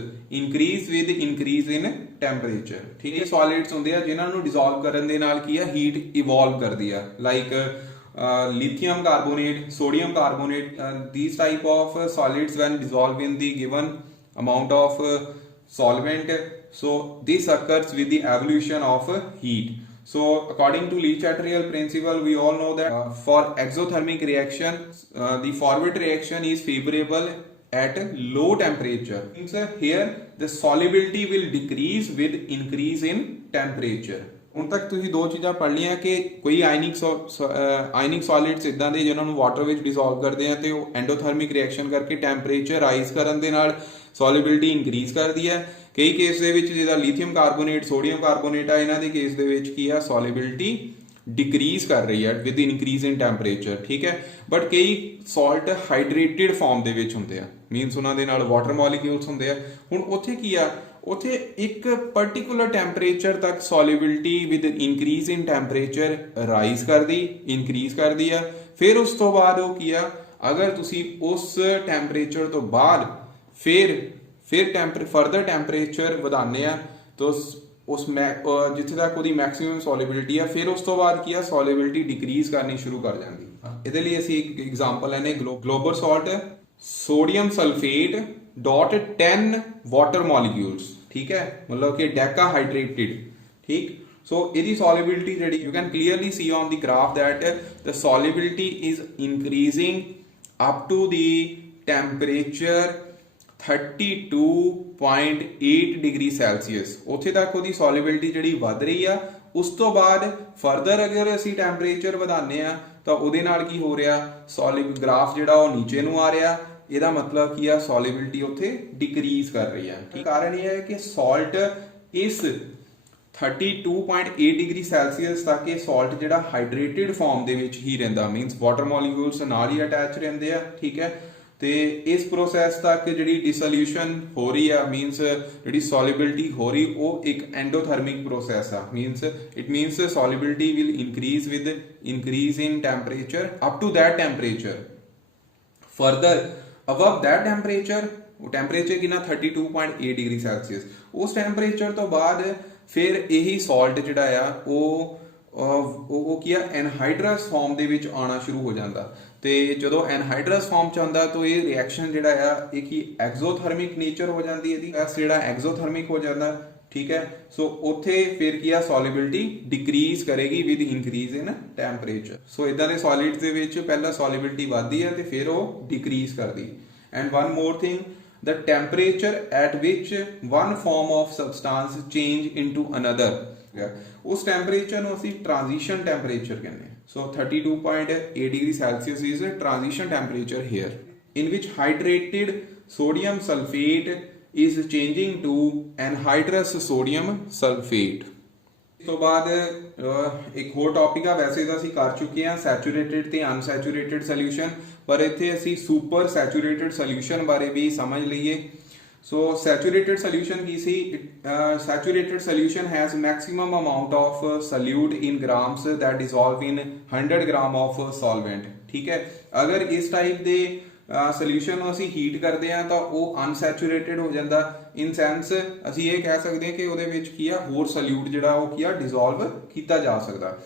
increase with increase in temperature, ਠੀਕ ਹੈ। Solids ਹੁੰਦੇ ਆ ਜਿਨ੍ਹਾਂ ਨੂੰ dissolve ਕਰਨ ਦੇ ਨਾਲ ਕੀ ਆ, ਹੀਟ ਇਵੋਲਵ ਕਰਦੀ ਆ, like lithium carbonate, sodium carbonate, these type of solids when dissolved in the given amount of solvent, so this occurs with the evolution of heat. So according to Le Chatelier principle, we all know that for exothermic reaction, the forward reaction is favorable at low temperature. Means here the solubility will decrease with increase in temperature. ਹੁਣ ਤੱਕ ਤੁਸੀਂ ਦੋ ਚੀਜ਼ਾਂ ਪੜ੍ਹ ਲਈਆਂ ਕਿ ਕੋਈ ionic solids ਇਦਾਂ ਦੇ ਜਿਨ੍ਹਾਂ ਨੂੰ ਵਾਟਰ ਵਿੱਚ ਡਿਸੋਲਵ ਕਰਦੇ ਆ ਤੇ ਉਹ ਐਂਡੋਥਰਮਿਕ ਰਿਐਕਸ਼ਨ ਕਰਕੇ ਟੈਂਪਰੇਚਰ ਰਾਈਜ਼ ਕਰਨ ਦੇ ਨਾਲ ਸੋਲਿਬਿਲਿਟੀ ਇਨਕਰੀਜ਼ ਕਰਦੀ ਹੈ। ਕਈ ਕੇਸ ਦੇ ਵਿੱਚ ਜਿਹਦਾ ਲੀਥੀਅਮ ਕਾਰਬੋਨੇਟ, ਸੋਡੀਅਮ ਕਾਰਬੋਨੇਟ ਆ, ਇਹਨਾਂ ਦੇ ਕੇਸ ਦੇ ਵਿੱਚ ਕੀ ਆ, ਸੋਲਿਬਿਲਿਟੀ ਡਿਕਰੀਜ਼ ਕਰ ਰਹੀ ਹੈ ਵਿਦ ਇਨਕਰੀਜ਼ ਇਨ ਟੈਂਪਰੇਚਰ। ਠੀਕ ਹੈ, ਬਟ ਕਈ ਸਾਲਟ ਹਾਈਡਰੇਟਿਡ ਫਾਰਮ ਦੇ ਵਿੱਚ ਹੁੰਦੇ ਆ, ਮੀਨਸ ਉਹਨਾਂ ਦੇ ਨਾਲ ਵਾਟਰ ਮੋਲੀਕਿਊਲਸ ਹੁੰਦੇ ਆ। ਹੁਣ ਉੱਥੇ ਕੀ ਆ, ਉੱਥੇ ਇੱਕ ਪਰਟੀਕੂਲਰ ਟੈਂਪਰੇਚਰ ਤੱਕ solubility with increase in temperature rise increase ਕਰਦੀ ਆ। ਫਿਰ ਉਸ ਤੋਂ ਬਾਅਦ ਉਹ ਕੀ ਆ, ਅਗਰ ਤੁਸੀਂ ਉਸ ਟੈਂਪਰੇਚਰ ਤੋਂ ਬਾਅਦ ਫਿਰ ਫਰਦਰ ਟੈਂਪਰੇਚਰ ਵਧਾਉਂਦੇ ਆ ਤਾਂ ਉਸ ਜਿੱਥੇ ਤੱਕ ਉਹਦੀ ਮੈਕਸਿਮਮ ਸੋਲਿਬਿਲਿਟੀ ਆ, ਫਿਰ ਉਸ ਤੋਂ ਬਾਅਦ ਕੀ ਆ, ਸੋਲਿਬਿਲਿਟੀ ਡਿਕਰੀਜ਼ ਕਰਨੀ ਸ਼ੁਰੂ ਕਰ ਜਾਂਦੀ। ਇਹਦੇ ਲਈ ਅਸੀਂ ਇੱਕ ਐਗਜ਼ਾਮਪਲ ਲੈਨੇ, Glauber's salt sodium sulphate dot 10 water molecules. ਠੀਕ ਹੈ, ਮਤਲਬ ਕਿ ਡੈਕਾਹਾਈਡਰੇਟਿਡ। ਠੀਕ, ਸੋ ਇਹਦੀ ਸੋਲਿਬਿਲਿਟੀ ਜਿਹੜੀ you can clearly see on the graph that the solubility is increasing up to the temperature 32.8 degree Celsius. ਉੱਥੇ ਤੱਕ ਉਹਦੀ ਸੋਲਿਬਿਲਿਟੀ ਜਿਹੜੀ ਵੱਧ ਰਹੀ ਆ। ਉਸ ਤੋਂ ਬਾਅਦ ਫਰਦਰ ਅਗਰ ਅਸੀਂ ਟੈਂਪਰੇਚਰ ਵਧਾਉਂਦੇ ਆ ਤਾਂ ਉਹਦੇ ਨਾਲ ਕੀ ਹੋ ਰਿਹਾ, ਗ੍ਰਾਫ ਜਿਹੜਾ ਉਹ ਨੀਚੇ ਨੂੰ ਆ ਰਿਹਾ। ਇਹਦਾ ਮਤਲਬ ਕੀ ਆ, ਸੋਲਿਬਿਲਿਟੀ ਉੱਥੇ ਡਿਕਰੀਜ਼ ਕਰ ਰਹੀ ਹੈ। ਠੀਕ, ਕਾਰਨ ਇਹ ਹੈ ਕਿ ਸਾਲਟ ਇਸ 32.8 ਡਿਗਰੀ ਸੈਲਸੀਅਸ ਤੱਕ ਇਹ ਸਾਲਟ ਜਿਹੜਾ ਹਾਈਡਰੇਟਿਡ ਫਾਰਮ ਦੇ ਵਿੱਚ ਹੀ ਰਹਿੰਦਾ, ਮੀਨਸ ਵਾਟਰ ਮੋਲੀਕਿਊਲਸ ਨਾਲ ਹੀ ਅਟੈਚ ਰਹਿੰਦੇ ਆ। ਠੀਕ ਹੈ, ਤੇ ਇਸ ਪ੍ਰੋਸੈਸ ਤੱਕ ਜਿਹੜੀ ਡਿਸੋਲੂਸ਼ਨ ਹੋ ਰਹੀ ਆ, ਮੀਨਸ ਜਿਹੜੀ ਸੋਲਿਬਿਲਿਟੀ ਹੋ ਰਹੀ, ਉਹ ਇੱਕ ਐਂਡੋਥਰਮਿਕ ਪ੍ਰੋਸੈਸ ਆ। It means solubility will increase with increase in temperature up to that temperature. Further above that temperature, ਉਹ ਟੈਂਪਰੇਚਰ ਕਿੰਨਾ, 32.8 ਡਿਗਰੀ ਸੈਲਸੀਅਸ। ਉਸ ਟੈਂਪਰੇਚਰ ਤੋਂ ਬਾਅਦ ਫਿਰ ਇਹੀ ਸਾਲਟ ਜਿਹੜਾ ਆ ਉਹ ਕੀ ਆ, ਐਨਹਾਈਡਰਸ ਫਾਰਮ ਦੇ ਵਿੱਚ ਆਉਣਾ ਸ਼ੁਰੂ ਹੋ ਜਾਂਦਾ। ਤੇ ਜਦੋਂ ਐਨਹਾਈਡਰਸ ਫਾਰਮ ਚ ਆਉਂਦਾ ਤਾਂ ਇਹ ਰਿਐਕਸ਼ਨ ਜਿਹੜਾ ਆ ਇਹ ਕੀ ਐਗਜ਼ੋਥਰਮਿਕ ਨੇਚਰ ਹੋ ਜਾਂਦੀ, ਇਹਦੀ ਜਿਹੜਾ ਐਗਜ਼ੋਥਰਮਿਕ ਹੋ ਜਾਂਦਾ। ਠੀਕ ਹੈ, ਸੋ ਉੱਥੇ ਫਿਰ ਕੀ ਆ, ਸੋਲਿਬਿਲਿਟੀ ਡਿਕਰੀਜ਼ ਕਰੇਗੀ ਵਿਦ ਇਨਕਰੀਜ਼ ਇਨ ਟੈਂਪਰੇਚਰ। ਸੋ ਇਦਾਂ ਦੇ ਸੋਲਿਡਸ ਦੇ ਵਿੱਚ ਪਹਿਲਾਂ ਸੋਲਿਬਿਲਿਟੀ ਵੱਧਦੀ ਹੈ ਤੇ ਫਿਰ ਉਹ ਡਿਕਰੀਜ਼ ਕਰਦੀ। And one more thing, the temperature at which one form of substance change into another, ਉਸ ਟੈਂਪਰੇਚਰ ਨੂੰ ਅਸੀਂ transition temperature ਕਹਿੰਦੇ ਹਾਂ। So 32.8 degree Celsius is a transition temperature here, in which hydrated sodium sulfate is changing to anhydrous sodium sulfate। ਇਸ ਤੋਂ ਬਾਅਦ ਇੱਕ ਹੋਰ ਟੌਪਿਕ ਆ, ਵੈਸੇ ਤਾਂ ਅਸੀਂ ਕਰ ਚੁੱਕੇ ਹਾਂ ਸੈਚੂਰੇਟਿਡ ਤੇ ਅਨਸੈਚੂਰੇਟਿਡ ਸੋਲਿਊਸ਼ਨ, ਪਰ ਇੱਥੇ ਅਸੀਂ ਸੁਪਰ ਸੈਚੂਰੇਟਿਡ ਸੋਲਿਊਸ਼ਨ ਬਾਰੇ ਵੀ ਸਮਝ ਲਈਏ। ਸੋ ਸੈਚੂਰੇਟਿਡ ਸੋਲਿਊਸ਼ਨ ਕੀ ਸੀ? Saturated solution has maximum amount of solute in grams that dissolve in 100 gram of solvent. ਠੀਕ ਹੈ, ਅਗਰ ਇਸ ਟਾਈਪ ਦੇ ਸੋਲਿਊਸ਼ਨ ਨੂੰ ਅਸੀਂ ਹੀਟ ਕਰਦੇ ਆ ਤਾਂ ਉਹ ਅਨਸੈਚੂਰੇਟਿਡ ਹੋ ਜਾਂਦਾ। ਇਨ ਸੈਂਸ ਅਸੀਂ ਇਹ ਕਹਿ ਸਕਦੇ ਹਾਂ ਕਿ ਉਹਦੇ ਵਿੱਚ ਕੀ ਆ, ਹੋਰ ਸੋਲਿਊਟ ਜਿਹੜਾ ਉਹ ਕੀ ਆ, ਡਿਸੋਲਵ ਕੀਤਾ ਜਾ ਸਕਦਾ।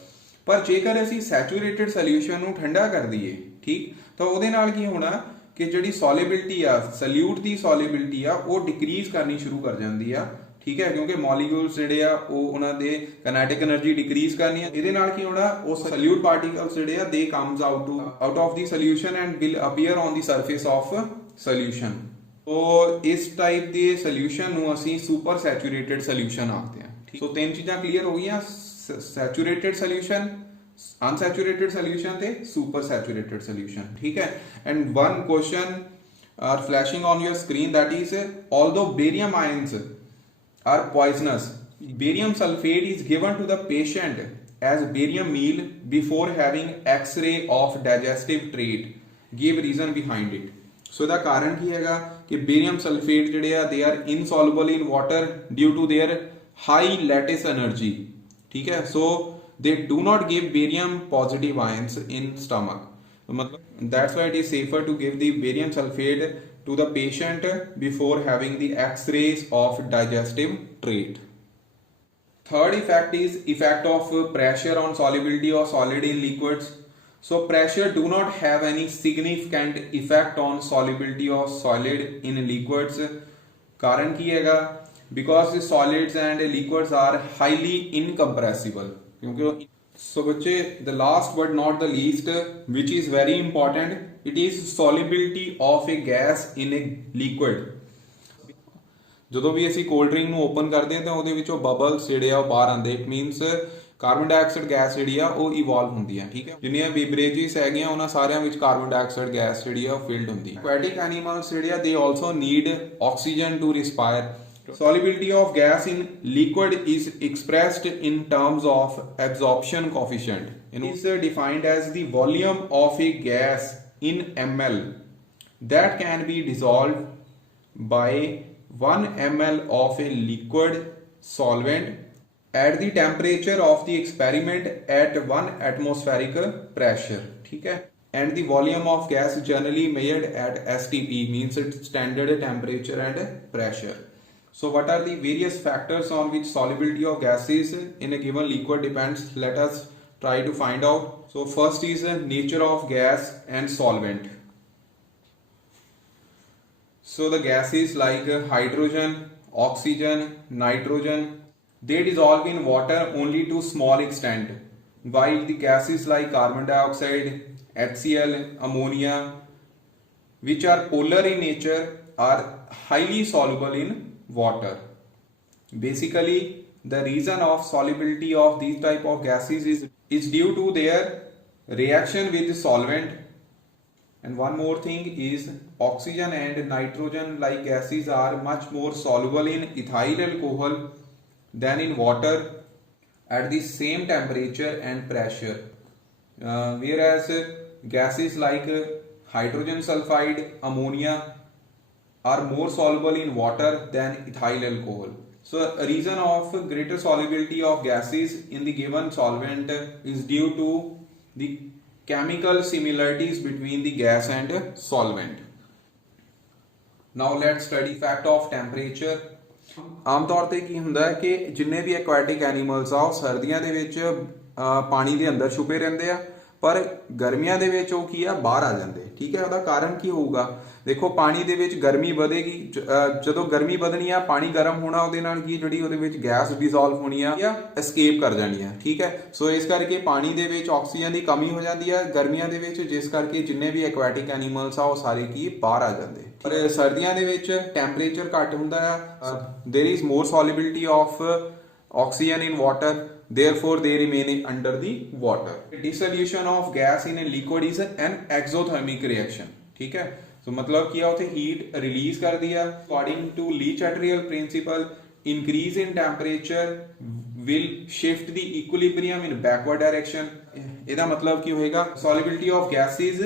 ਪਰ ਜੇਕਰ ਅਸੀਂ ਸੈਚੂਰੇਟਿਡ ਸੋਲਿਊਸ਼ਨ ਨੂੰ ਠੰਡਾ ਕਰ ਦਈਏ, ਠੀਕ, ਤਾਂ ਉਹਦੇ ਨਾਲ ਕੀ ਹੋਣਾ ਕਿ ਜਿਹੜੀ ਸੋਲਿਬਿਲਿਟੀ ਆ, ਸੋਲਿਊਟ ਦੀ ਸੋਲਿਬਿਲਿਟੀ ਆ, ਉਹ ਡਿਕਰੀਜ਼ ਕਰਨੀ ਸ਼ੁਰੂ ਕਰ ਜਾਂਦੀ ਆ। ਠੀਕ ਹੈ, ਕਿਉਂਕਿ ਮੋਲੀਕਿਊਲਸ ਜਿਹੜੇ ਆ ਉਹ ਉਹਨਾਂ ਦੇ ਕਾਈਨੈਟਿਕ એનર્ਜੀ ਡਿਕਰੀਜ਼ ਕਰਨੀ ਆ। ਇਹਦੇ ਨਾਲ ਕੀ ਹੋਣਾ, ਉਹ ਸੋਲਿਊਟ ਪਾਰਟੀਕਲਸ ਜਿਹੜੇ ਆ they comes out of the solution and will appear on the surface of solution. So ਇਸ ਟਾਈਪ ਦੇ ਸੋਲਿਊਸ਼ਨ ਨੂੰ ਅਸੀਂ ਸੁਪਰ ਸੈਚੂਰੇਟਿਡ ਸੋਲਿਊਸ਼ਨ ਆਖਦੇ ਹਾਂ। ਸੋ ਤਿੰਨ ਚੀਜ਼ਾਂ ਕਲੀਅਰ ਹੋ ਗਈਆਂ, ਸੈਚੂਰੇਟਿਡ ਸੋਲਿਊਸ਼ਨ, unsaturated solution ਤੇ super saturated solution। ਠੀਕ ਹੈ, and one question are flashing on your screen, that is, although barium ions are poisonous, barium sulfate is given to the patient as barium meal before having x-ray of digestive trait, give reason behind it। so ਇਹਦਾ ਕਾਰਨ ਕੀ ਹੈਗਾ ਕਿ barium sulfate ਜਿਹੜੇ ਆ they are insoluble in water due to their high lattice energy। ਠੀਕ ਹੈ, so they do not give barium positive ions in stomach, matlab that's why it is safer to give the barium sulfate to the patient before having the x-rays of digestive trait। Third effect is effect of pressure on solubility of solid in liquids। So pressure do not have any significant effect on solubility of solid in liquids. कारण की हैगा because the solids and liquids are highly incompressible. क्योंकि so बच्चे the last but not the least which is very important, it is solubility of a gas in a liquid. ਜਦੋਂ ਵੀ ਅਸੀਂ cold drink ਨੂੰ open ਕਰਦੇ ਹਾਂ ਤਾਂ ਉਹਦੇ ਵਿੱਚੋਂ ਬਬਲਸ ਜਿਹੜੇ ਆ ਉਹ ਬਾਹਰ ਆਉਂਦੇ, it means carbon dioxide gas ਜਿਹੜੀ ਆ ਉਹ ਇਵੋਲਵ ਹੁੰਦੀ ਹੈ, ਠੀਕ ਹੈ। ਜਿੰਨੀਆਂ ਬੀਵਰੇजेस ਹੈਗੀਆਂ ਉਹਨਾਂ ਸਾਰਿਆਂ ਵਿੱਚ ਕਾਰਬਨ ਡਾਈਆਕਸਾਈਡ ਗੈਸ ਜਿਹੜੀ ਆ ਉਹ ਫਿਲਡ ਹੁੰਦੀ ਹੈ। ਐਕੁਆਟਿਕ ਐਨੀਮਲਸ ਜਿਹੜੇ ਆ they also need oxygen to respire. Solubility of gas in liquid is expressed in terms of absorption coefficient. It is defined as the volume of a gas in ml that can be dissolved by 1 ml of a liquid solvent at the temperature of the experiment at 1 atmospheric pressure, ठीक है। And the volume of gas is generally measured at STP, means its standard temperature and pressure. So what are the various factors on which solubility of gases in a given liquid depends? Let us try to find out. So first is nature of gas and solvent. So the gases like hydrogen, oxygen, nitrogen, they dissolve in water only to small extent, while the gases like carbon dioxide, HCl, ammonia, which are polar in nature, are highly soluble in water. Basically, the reason of solubility of these type of gases is due to their reaction with the solvent. And one more thing is oxygen and nitrogen like gases are much more soluble in ethyl alcohol than in water at the same temperature and pressure. Whereas gases like hydrogen sulfide, ammonia are more soluble in water than ethyl alcohol. So a reason of greater solubility of gases in the given solvent is due to the chemical similarities between the gas and solvent. Now let's study fact of temperature. ਆਮ ਤੌਰ ਤੇ ਕੀ ਹੁੰਦਾ ਹੈ ਕਿ ਜਿੰਨੇ ਵੀ aquatic animals ਆ ਉਹ ਸਰਦੀਆਂ ਦੇ ਵਿੱਚ ਪਾਣੀ ਦੇ ਅੰਦਰ ਛੁਪੇ ਰਹਿੰਦੇ ਆ, ਪਰ ਗਰਮੀਆਂ ਦੇ ਵਿੱਚ ਉਹ ਕੀ ਆ ਬਾਹਰ ਆ ਜਾਂਦੇ, ਠੀਕ ਹੈ। ਉਹਦਾ ਕਾਰਨ ਕੀ ਹੋਊਗਾ? ਦੇਖੋ ਪਾਣੀ ਦੇ ਵਿੱਚ ਗਰਮੀ ਵਧੇਗੀ, ਜਦੋਂ ਗਰਮੀ ਵਧਣੀ ਆ ਪਾਣੀ ਗਰਮ ਹੋਣਾ, ਉਹਦੇ ਨਾਲ ਕੀ ਜਿਹੜੀ ਉਹਦੇ ਵਿੱਚ ਗੈਸ ਡਿਸੋਲਵ ਹੋਣੀ ਆ ਜਾਂ ਐਸਕੇਪ ਕਰ ਜਾਣੀ ਆ, ਠੀਕ ਹੈ। ਸੋ ਇਸ ਕਰਕੇ ਪਾਣੀ ਦੇ ਵਿੱਚ ਆਕਸੀਜਨ ਦੀ ਕਮੀ ਹੋ ਜਾਂਦੀ ਆ ਗਰਮੀਆਂ ਦੇ ਵਿੱਚ, ਜਿਸ ਕਰਕੇ ਜਿੰਨੇ ਵੀ ਐਕੁਆਟਿਕ ਐਨੀਮਲਸ ਆ ਉਹ ਸਾਰੇ ਕੀ ਬਾਹਰ ਆ ਜਾਂਦੇ। ਪਰ ਸਰਦੀਆਂ ਦੇ ਵਿੱਚ ਟੈਂਪਰੇਚਰ ਘੱਟ ਹੁੰਦਾ ਆ, there is more solubility of oxygen in water, therefore they remain under the water. Dissolution of gas in a liquid is an exothermic reaction, ठीक है। तो मतलब क्या होते हीट रिलीज कर दिया according to Le Chatelier principle, increase in temperature will shift the equilibrium in backward direction. ਇਹਦਾ मतलब ਕੀ ਹੋਏਗਾ? solubility of gases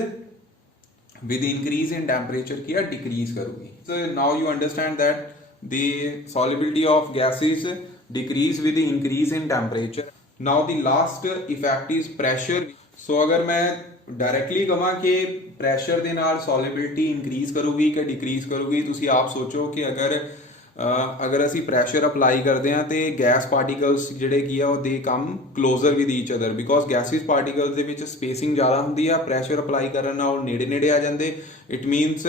with increase in temperature क्या decrease करूगी। So now you understand that the solubility of gases decrease with the increase in temperature. Now the last effect is pressure. So अगर मैं directly कਹਾਂ कि pressure ਦੇ ਨਾਲ ਸੋਲਿਬਿਲਿਟੀ increase ਕਰੂਗੀ ਕਿ decrease ਕਰੂਗੀ, ਤੁਸੀਂ ਆਪ ਸੋਚੋ ਕਿ ਅਗਰ ਅਸੀਂ ਪ੍ਰੈਸ਼ਰ ਅਪਲਾਈ ਕਰਦੇ ਹਾਂ ਤੇ ਗੈਸ ਪਾਰਟੀਕਲਸ ਜਿਹੜੇ ਕੀ ਆ ਉਹ they come closer with each other, because gases particles ਦੇ ਵਿੱਚ ਸਪੇਸਿੰਗ ਜ਼ਿਆਦਾ ਹੁੰਦੀ ਆ, ਪ੍ਰੈਸ਼ਰ ਅਪਲਾਈ ਕਰਨ ਨਾਲ ਨੇੜੇ ਨੇੜੇ ਆ ਜਾਂਦੇ। ਇਟ ਮੀਨਸ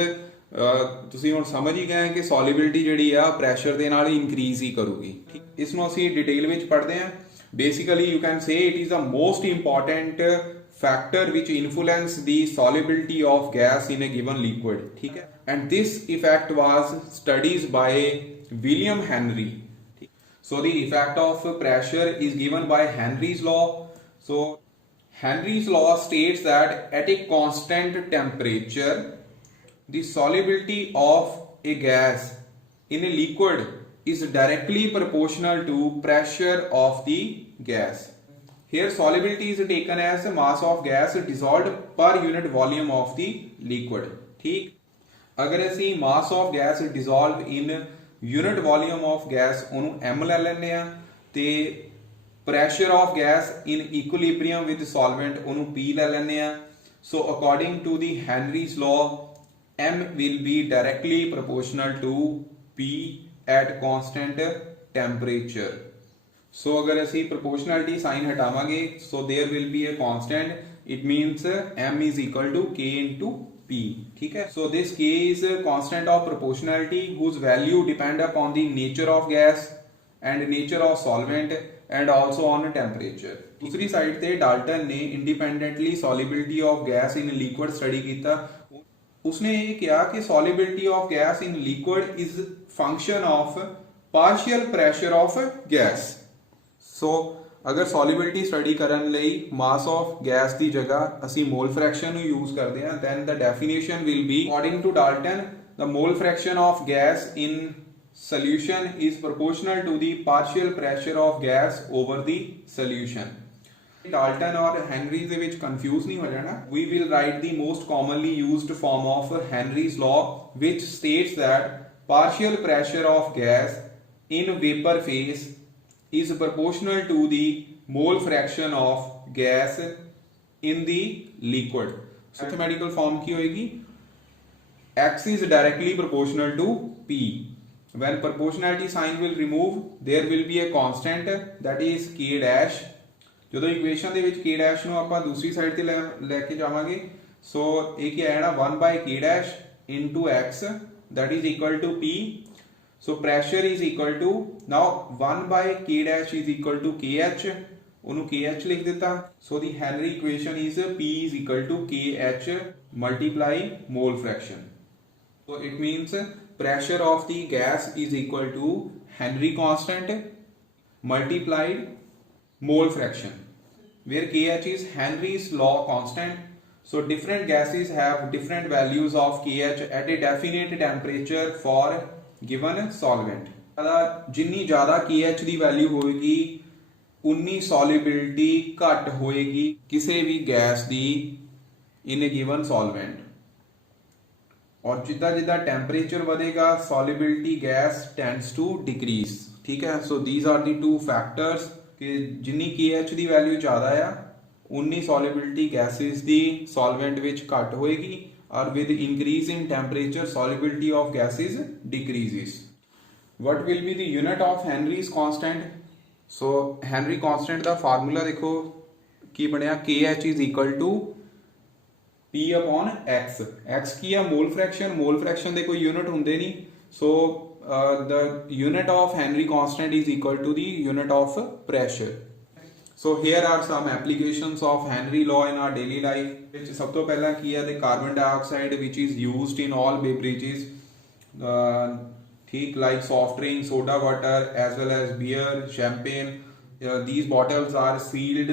ਤੁਸੀਂ ਹੁਣ ਸਮਝ ਹੀ ਗਏ ਕਿ ਸੋਲਿਬਿਲਿਟੀ ਜਿਹੜੀ ਆ ਪ੍ਰੈਸ਼ਰ ਦੇ ਨਾਲ ਇੰਕਰੀਜ਼ ਹੀ ਕਰੂਗੀ। ਇਸ ਨੂੰ ਅਸੀਂ ਡਿਟੇਲ ਵਿੱਚ ਪੜ੍ਹਦੇ ਹਾਂ। Basically you can say it is the most important factor which influence the solubility of gas in a given liquid, ठीक है। and this effect was studied by William Henry. So the effect of pressure is given by Henry's law. So Henry's law states that at a constant temperature the solubility of a gas in a liquid is directly proportional to pressure of the gas. Here solubility is taken as the mass of gas dissolved per unit volume of the liquid, ठीक। अगर ਅਸੀਂ mass of gas dissolved in unit volume of gas ਉਹਨੂੰ m ਲੈ ਲੈਂਦੇ ਆ ਤੇ pressure of gas in equilibrium with solvent ਉਹਨੂੰ p ਲੈ ਲੈਂਦੇ ਆ। So according to the Henry's law m will be directly proportional to p at constant temperature. So अगर ਅਸੀਂ proportionality sign हटावांगे so there will be a constant it means m is equal to k into p. ठीक है, so this k is a constant of proportionality whose value depend upon the nature of gas and nature of solvent and also on temperature. दूसरी side ते Dalton ने independently solubility of gas in liquid study किया। उसने ये किया कि solubility of gas in liquid is function of partial pressure of gas. So अगर solubility study ਕਰਨ ਲਈ ਮਾਸ ਆਫ ਗੈਸ ਦੀ ਜਗ੍ਹਾ ਅਸੀਂ ਮੋਲ ਫ੍ਰੈਕਸ਼ਨ ਨੂੰ ਯੂਜ਼ ਕਰਦੇ ਹਾਂ, then the definition will be according to Dalton the mole fraction of gas in solution is proportional to the partial pressure of gas over the solution. Dalton और Henrys ਦੇ ਵਿੱਚ confuse नहीं हो जाना। We will write the most commonly used form of Henry's law which states that partial pressure of gas in vapor phase is proportional to the mole fraction of gas in the liquid. Mathematical form की होएगी x is directly proportional to p. When proportionality sign will remove, there will be a constant that is k dash. ਜਦੋਂ equation ਦੇ ਵਿੱਚ k dash ਨੂੰ ਆਪਾਂ ਦੂਸਰੀ side ਤੇ ਲੈ ਕੇ ਜਾਵਾਂਗੇ, ਸੋ ਇਹ ਕੀ ਆਇਆ ਨਾ 1 by k dash into x that is equal to p. so pressure is equal to now 1 by k dash is equal to kh, ਉਹਨੂੰ kh ਲਿਖ ਦਿੱਤਾ। so the Henry equation is p is equal to kh multiply mole fraction. so it means pressure of the gas is equal to Henry constant multiplied mole fraction, where kh is Henry's law constant. so different gases have different values of kh at a definite temperature for given solvent. जिन्नी ज़्यादा kh ਦੀ value होएगी उन्नी solubility घट होएगी किसी भी gas the in a given solvent, और जिदा जिदा टेम्परेचर बढ़ेगा solubility gas tends to decrease. ठीक है, so these are the two factors कि जिन्नी KH ਦੀ वैल्यू ज़्यादा आ उन्नी solubility gases ਦੀ solvent ਵਿੱਚ ਘੱਟ ਹੋਏਗੀ, और with increase in temperature solubility of gases decreases. What will be the unit of Henry's constant? so Henry constant the formula ਦੇਖੋ ਕੀ ਬਣਿਆ, KH is equal to P upon X. X ਕੀ ਆ mole fraction, mall fraction ਦੇ ਕੋਈ unit ਹੁੰਦੇ ਨਹੀਂ, so the unit of Henry constant is equal to the unit of pressure. so here are some applications of Henry law in our daily life. which ਸਭ ਤੋਂ ਪਹਿਲਾਂ ਕੀ ਹੈ, the carbon dioxide which is used in all beverages, ठीक, like soft drink, soda water as well as beer, champagne. These bottles are sealed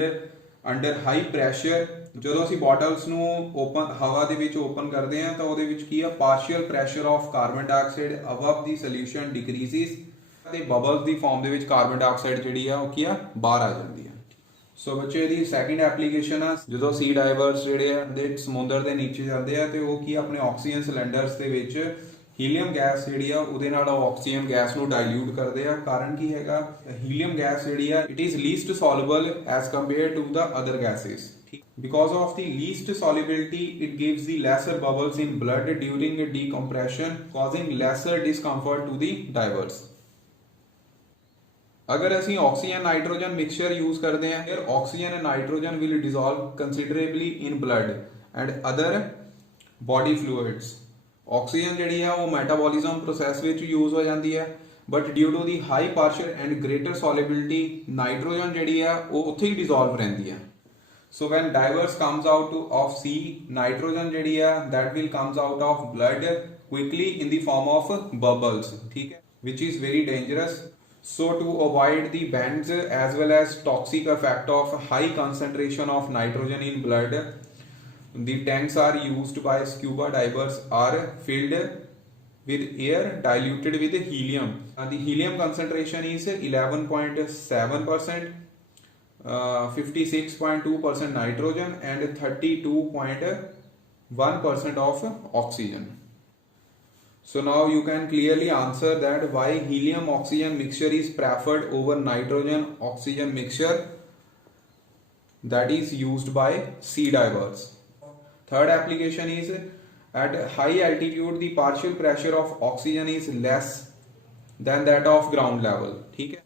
under high pressure. ਜਦੋਂ ਅਸੀਂ bottles ਨੂੰ open ਹਵਾ ਦੇ ਵਿੱਚ ਓਪਨ ਕਰਦੇ ਹਾਂ ਤਾਂ ਉਹਦੇ ਵਿੱਚ ਕੀ ਆ, partial pressure of carbon dioxide above the solution decreases ਤੇ ਬਬਲਸ ਦੀ ਫਾਰਮ ਦੇ ਵਿੱਚ ਕਾਰਬਨ ਡਾਈਆਕਸਾਈਡ ਜਿਹੜੀ ਆ ਉਹ ਕੀ ਆ, ਬਾਹਰ ਆ ਜਾਂਦੀ ਆ। ਸੋ ਬੱਚੇ ਦੀ ਸੈਕਿੰਡ ਐਪਲੀਕੇਸ਼ਨ ਆ, ਜਦੋਂ ਸੀ ਡਾਈਵਰਸ ਜਿਹੜੇ ਆ ਦੇ ਸਮੁੰਦਰ ਦੇ ਨੀਚੇ ਜਾਂਦੇ ਆ ਤੇ ਉਹ ਕੀ ਆਪਣੇ ਆਕਸੀਜਨ ਸਿਲੰਡਰਸ ਦੇ ਵਿੱਚ ਹੀਲੀਅਮ ਗੈਸ ਜਿਹੜੀ ਆ ਉਹਦੇ ਨਾਲ ਆਕਸੀਜਨ ਗੈਸ ਨੂੰ ਡਾਇਲੂਟ ਕਰਦੇ ਆ। ਕਾਰਨ ਕੀ ਹੈਗਾ, ਹੀਲੀਅਮ ਗੈਸ ਜਿਹੜੀ ਆ it is least soluble as compare to the other gases. Because of the least solubility, it gives the lesser bubbles in blood during decompression, causing lesser discomfort to the divers. अगर ਅਸੀਂ oxygen nitrogen mixture use करते हैं, here oxygen and nitrogen will dissolve considerably in blood and other body fluids. Oxygen ਜਿਹੜੀ ਆ ਉਹ metabolism process ਵਿੱਚ use ਹੋ ਜਾਂਦੀ ਹੈ, but due to the high partial and greater solubility, nitrogen ਜਿਹੜੀ ਆ ਉਹ ਉੱਥੇ ਹੀ dissolve ਰਹਿੰਦੀ ਹੈ. So when diverse comes out of sea, nitrogen ਜਿਹੜੀ ਆ that will comes out of blood quickly in the form of bubbles, ठीक है, which is very dangerous. So to avoid the bends as well as toxic effect of high concentration of nitrogen in blood, the tanks are used by scuba divers are filled with air diluted with helium. The helium concentration is 11.7%. 56.2% nitrogen and 32.1% of oxygen. So now you can clearly answer that why helium oxygen mixture is preferred over nitrogen oxygen mixture that is used by sea divers. Third application is at high altitude the partial pressure of oxygen is less than that of ground level. ठीक है,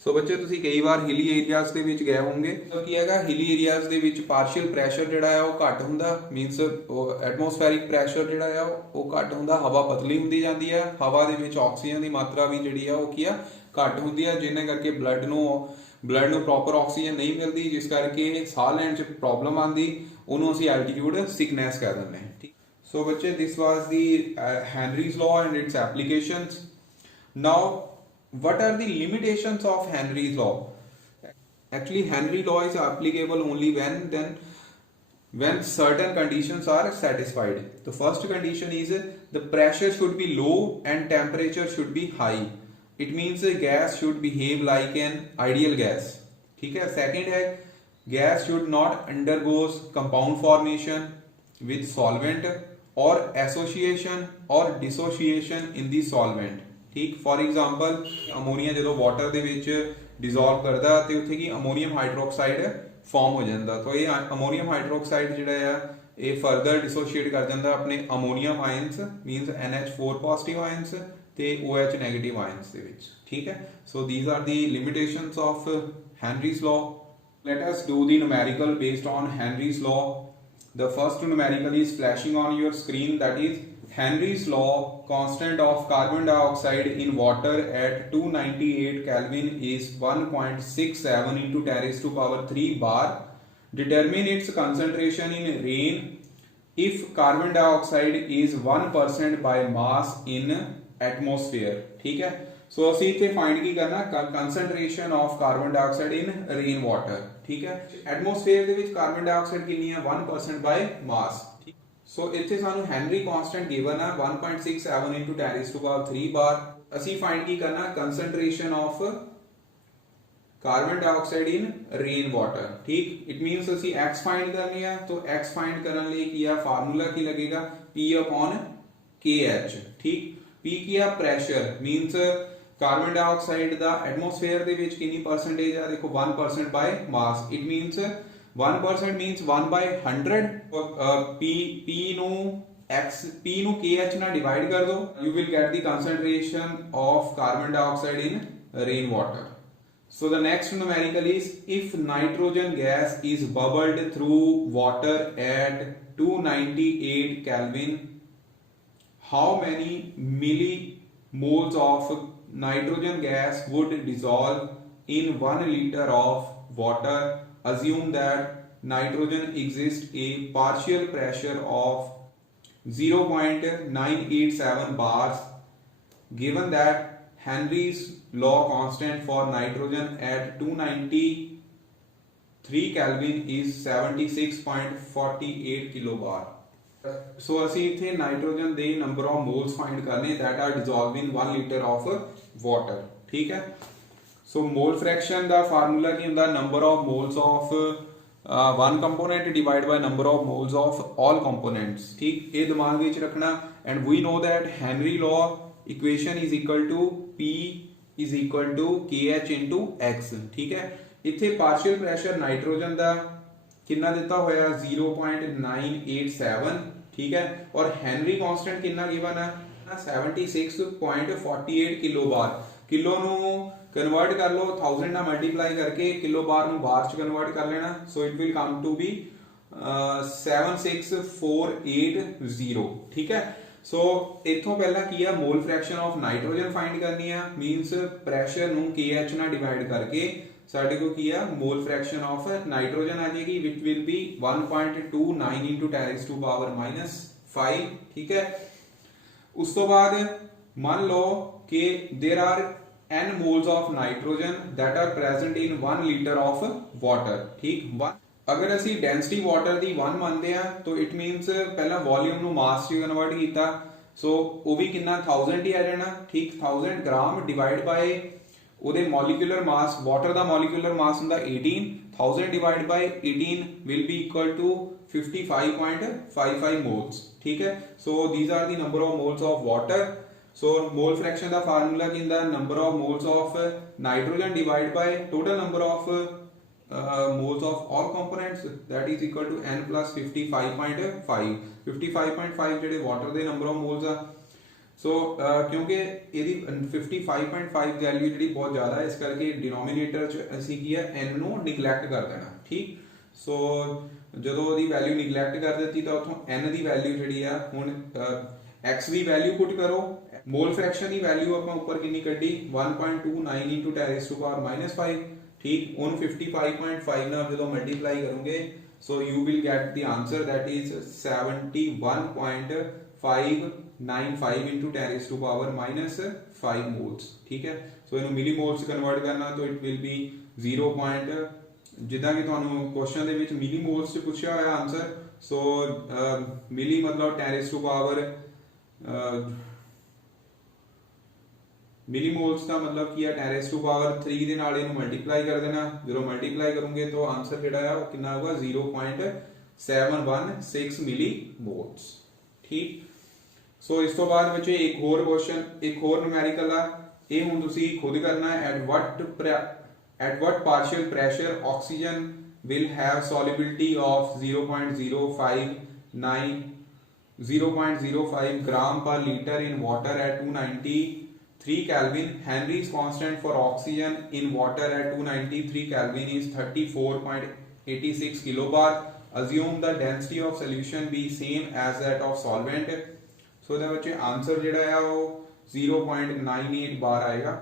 ਸੋ ਬੱਚੇ ਤੁਸੀਂ ਕਈ ਵਾਰ ਹਿਲੀ areas ਦੇ ਵਿੱਚ ਗਏ ਹੋਵੋਗੇ ਤਾਂ ਕੀ ਹੈਗਾ ਹਿਲੀ ਏਰੀਆਜ਼ ਦੇ ਵਿੱਚ ਪਾਰਸ਼ੀਅਲ ਪ੍ਰੈਸ਼ਰ ਜਿਹੜਾ ਆ ਉਹ ਘੱਟ ਹੁੰਦਾ ਮੀਨਸ ਐਟਮੋਸਫੈਰਿਕ ਪ੍ਰੈਸ਼ਰ ਜਿਹੜਾ ਆ ਉਹ ਘੱਟ ਹੁੰਦਾ ਹਵਾ ਪਤਲੀ ਹੁੰਦੀ ਜਾਂਦੀ ਹੈ ਹਵਾ ਦੇ ਵਿੱਚ ਆਕਸੀਜਨ ਦੀ ਮਾਤਰਾ ਵੀ ਜਿਹੜੀ ਆ ਉਹ ਕੀ ਆ ਘੱਟ ਹੁੰਦੀ ਹੈ ਜਿਹਨੇ ਕਰਕੇ ਬਲੱਡ ਨੂੰ ਪ੍ਰੋਪਰ ਆਕਸੀਜਨ ਨਹੀਂ ਮਿਲਦੀ ਜਿਸ ਕਰਕੇ ਸਾਹ ਲੈਣ 'ਚ ਪ੍ਰੋਬਲਮ ਆਉਂਦੀ ਉਹਨੂੰ ਅਸੀਂ ਐਲਟੀਟਿਊਡ ਸਿਕਨੈਸ ਕਹਿ ਦਿੰਦੇ ਹਾਂ ਠੀਕ ਸੋ ਬੱਚੇ this was the Henry's law and its applications now what are the limitations of Henry's law? Actually, Henry law is applicable only when certain conditions are satisfied. The first condition is the pressure should be low and temperature should be high. It means a gas should behave like an ideal gas. ठीक है. Second है gas should not undergo compound formation with solvent or association or dissociation in the solvent. ठीक for example अमोनीया जो water ਦੇ ਵਿੱਚ dissolve करता ਤੇ ਉੱਥੇ ਕੀ ਅਮੋਨੀਅਮ ਹਾਈਡਰੋਕਸਾਈਡ ਫਾਰਮ ਹੋ ਜਾਂਦਾ ਤਾਂ ਇਹ ਅਮੋਨੀਅਮ ਹਾਈਡਰੋਕਸਾਈਡ ਜਿਹੜਾ ਆ ਇਹ ਫਰਦਰ ਡਿਸੋਸੀਏਟ ਕਰ ਜਾਂਦਾ ਆਪਣੇ ammonium ions means NH4 positive ions ਤੇ OH ਨੈਗੇਟਿਵ ਆਇਨਸ ਦੇ ਵਿੱਚ ਠੀਕ ਹੈ so these are the limitations of Henry's law let us do the numerical based on Henry's law the first numerical is flashing on your screen that is Henry's law constant of carbon dioxide in water at 298 Kelvin is 1.67 into 10 raised to power 3 bar. Determine its concentration in rain if carbon dioxide is 1% by mass in atmosphere. ठीक है सो ਅਸੀਂ ਇੱਥੇ find ਕੀ ਕਰਨਾ concentration of carbon dioxide in rain water ठीक है atmosphere ਦੇ ਵਿੱਚ carbon dioxide ਕਿੰਨੀ ਹੈ 1% by mass ਸੋ ਇੱਥੇ ਸਾਨੂੰ ਹੈਨਰੀ ਕਾਂਸਟੈਂਟ ਗਿਵਨ ਹੈ 1.67 into 10 raised to power 3 bar ਅਸੀਂ ਫਾਈਂਡ ਕੀ ਕਰਨਾ concentration of carbon dioxide in rain water ਠੀਕ ਇਟ ਮੀਨਸ ਅਸੀਂ x ਫਾਈਂਡ ਕਰਨੀ ਹੈ ਤਾਂ x ਫਾਈਂਡ ਕਰਨ ਲਈ ਕੀ ਆ ਫਾਰਮੂਲਾ ਕੀ ਲੱਗੇਗਾ P/KH ਠੀਕ P ਕੀ ਆ ਪ੍ਰੈਸ਼ਰ ਮੀਨਸ ਕਾਰਬਨ ਡਾਈਆਕਸਾਈਡ ਦਾ ਐਟਮੋਸਫੇਅਰ ਦੇ ਵਿੱਚ ਕਿੰਨੀ ਪਰਸੈਂਟੇਜ ਆ ਦੇਖੋ 1% ਬਾਈ ਮਾਸ it means 1% means 1 by 100 P ਨੂੰ KH ਨਾਲ divide ਕਰ ਦੋ you will get the concentration of carbon dioxide in rain water so the next numerical is if nitrogen gas is bubbled through water at 298 Kelvin how many millimoles of nitrogen gas would dissolve in 1 liter of water assume that nitrogen exists a partial pressure of 0.987 bars given that Henry's law constant for nitrogen at 293 Kelvin is 76.48 kilobar so ਅਸੀਂ ਇੱਥੇ nitrogen ਦੇ number of moles find ਕਰਨੇ that are dissolved in 1 liter of water ਠੀਕ ਹੈ So mole fraction ਦਾ formula ਕੀ ਹੁੰਦਾ number of moles of one component divided by number of moles of all components ਠੀਕ ਇਹ ਦਿਮਾਗ ਵਿੱਚ ਰੱਖਣਾ and we know that Henry law equation is equal to P is equal to KH into X ਠੀਕ ਹੈ ਇੱਥੇ partial pressure nitrogen ਦਾ ਕਿੰਨਾ ਦਿੱਤਾ ਹੋਇਆ 0.987 ਠੀਕ ਹੈ ਔਰ Henry constant ਕਿੰਨਾ given ਹੈ 76.48 ਕਿਲੋਬਾਰ ਕਿਲੋ ਨੂੰ कन्वर्ट कर लो 1000 ना मल्टीप्लाई करके किलो बार ਨੂੰ ਬਾਰ ਚ ਕਨਵਰਟ ਕਰ ਲੈਣਾ so it will come to be 76480 ਠੀਕ ਹੈ ਸੋ ਇਥੋਂ ਪਹਿਲਾਂ ਕੀ ਆ mole fraction of nitrogen find ਕਰਨੀ ਆ ਮੀਨਸ ਪ੍ਰੈਸ਼ਰ ਨੂੰ KH ਨਾਲ ਡਿਵਾਈਡ ਕਰਕੇ ਸਾਡੇ ਕੋਲ ਕੀ ਆ ਮੋਲ ਫ੍ਰੈਕਸ਼ਨ ਆਫ ਨਾਈਟ੍ਰੋਜਨ ਆ ਜਾਏਗੀ which will be 1.29 into 10 raised to power -5 ਠੀਕ ਹੈ ਉਸ ਤੋਂ ਬਾਅਦ ਮੰਨ ਲਓ ਕਿ there are n moles of nitrogen that are present in 1 liter of water ठीक अगर ਅਸੀਂ density water ਦੀ 1 ਮੰਨਦੇ ਆ ਤਾਂ it means ਪਹਿਲਾਂ volume ਨੂੰ mass ਚ ਕਨਵਰਟ ਕੀਤਾ ਸੋ ਉਹ ਵੀ ਕਿੰਨਾ 1000 ਹੀ ਆ ਜਾਣਾ ਠੀਕ 1000 ਗ੍ਰਾਮ ਡਿਵਾਈਡ ਬਾਈ ਉਹਦੇ molecular mass water ਦਾ molecular mass ਹੁੰਦਾ 18000 divided by 18 will be equal to 55.55 moles ठीक है so these are the number of moles of water So mole fraction the formula ਕੀ ਹੁੰਦਾ number of moles of nitrogen divided by total number of moles of all components that is equal to n plus 55.5 55.5 ਜਿਹੜੇ water ਦੇ number of moles ਆ ਸੋ ਕਿਉਂਕਿ ਇਹਦੀ 55.5 value ਜਿਹੜੀ ਬਹੁਤ ਜ਼ਿਆਦਾ ਹੈ, ਇਸ ਕਰਕੇ ਡਿਨੋਮੀਨੇਟਰ ਚ ਅਸੀਂ ਕੀ ਹੈ n ਨੂੰ ਨਿਗਲੈਕਟ ਕਰ ਦੇਣਾ। ਠੀਕ, ਸੋ ਜਦੋਂ ਉਹਦੀ ਵੈਲਿਊ ਨਿਗਲੈਕਟ ਕਰ ਦਿੱਤੀ ਤਾਂ ਉਥੋਂ n ਦੀ ਵੈਲਿਊ ਜਿਹੜੀ ਆ ਹੁਣ x ਦੀ ਵੈਲਿਊ ਪੁੱਟ ਕਰੋ। ਮੋਲ ਫ੍ਰੈਕਸ਼ਨ ਦੀ ਵੈਲਿਊ ਆਪਾਂ ਉੱਪਰ ਕਿੰਨੀ ਕੱਢੀ 1.29 into 10⁻⁵। ਠੀਕ, ਉਹਨੂੰ 55.5 ਨਾਲ ਜਦੋਂ ਮਲਟੀਪਲਾਈ ਕਰੋਗੇ so you will get the answer that is 71.595 into 10⁻⁵ moles। ठीक है, so ਇਹਨੂੰ ਮਿਲੀ ਮੋਲਸ ਕਨਵਰਟ ਕਰਨਾ ਤਾਂ it will be 0. ਜਿੱਦਾਂ ਕਿ ਤੁਹਾਨੂੰ ਕੁਐਸਚਨ ਦੇ ਵਿੱਚ ਮਿਲੀ ਮੋਲਸ ਚ ਪੁੱਛਿਆ ਹੋਇਆ ਆਨਸਰ, ਸੋ ਮਿਲੀ ਮਤਲਬ 10⁻, ਮਿਲੀ ਮੋਲਸ ਦਾ ਮਤਲਬ ਕੀ ਹੈ 10⁻³ ਦੇ ਨਾਲ ਇਹਨੂੰ ਮਲਟੀਪਲਾਈ ਕਰ ਦੇਣਾ। ਜਦੋਂ ਮਲਟੀਪਲਾਈ ਕਰੋਗੇ ਤਾਂ ਆਨਸਰ ਜਿਹੜਾ ਆ ਉਹ ਕਿੰਨਾ ਹੋਊਗਾ 0.716 ਮਿਲੀ ਮੋਲਸ। ਠੀਕ, ਸੋ ਇਸ ਤੋਂ ਬਾਅਦ ਵਿੱਚ ਇੱਕ ਹੋਰ ਕੁਐਸਚਨ, ਇੱਕ ਹੋਰ ਨਿਊਮੈਰੀਕਲ ਆ, ਇਹ ਹੁਣ ਤੁਸੀਂ ਖੁਦ ਕਰਨਾ ਹੈ। at what partial pressure oxygen will have solubility of 0.05 gram per liter in water at 293 Kelvin. Henry's constant for oxygen in water at 293 Kelvin is 34.86 kilobar. Assume the density of solution be same as that of solvent. So ਇਹਦੇ ਵਿੱਚ answer ਜਿਹੜਾ ਆ ਉਹ 0.98 ਬਾਰ ਆਏਗਾ।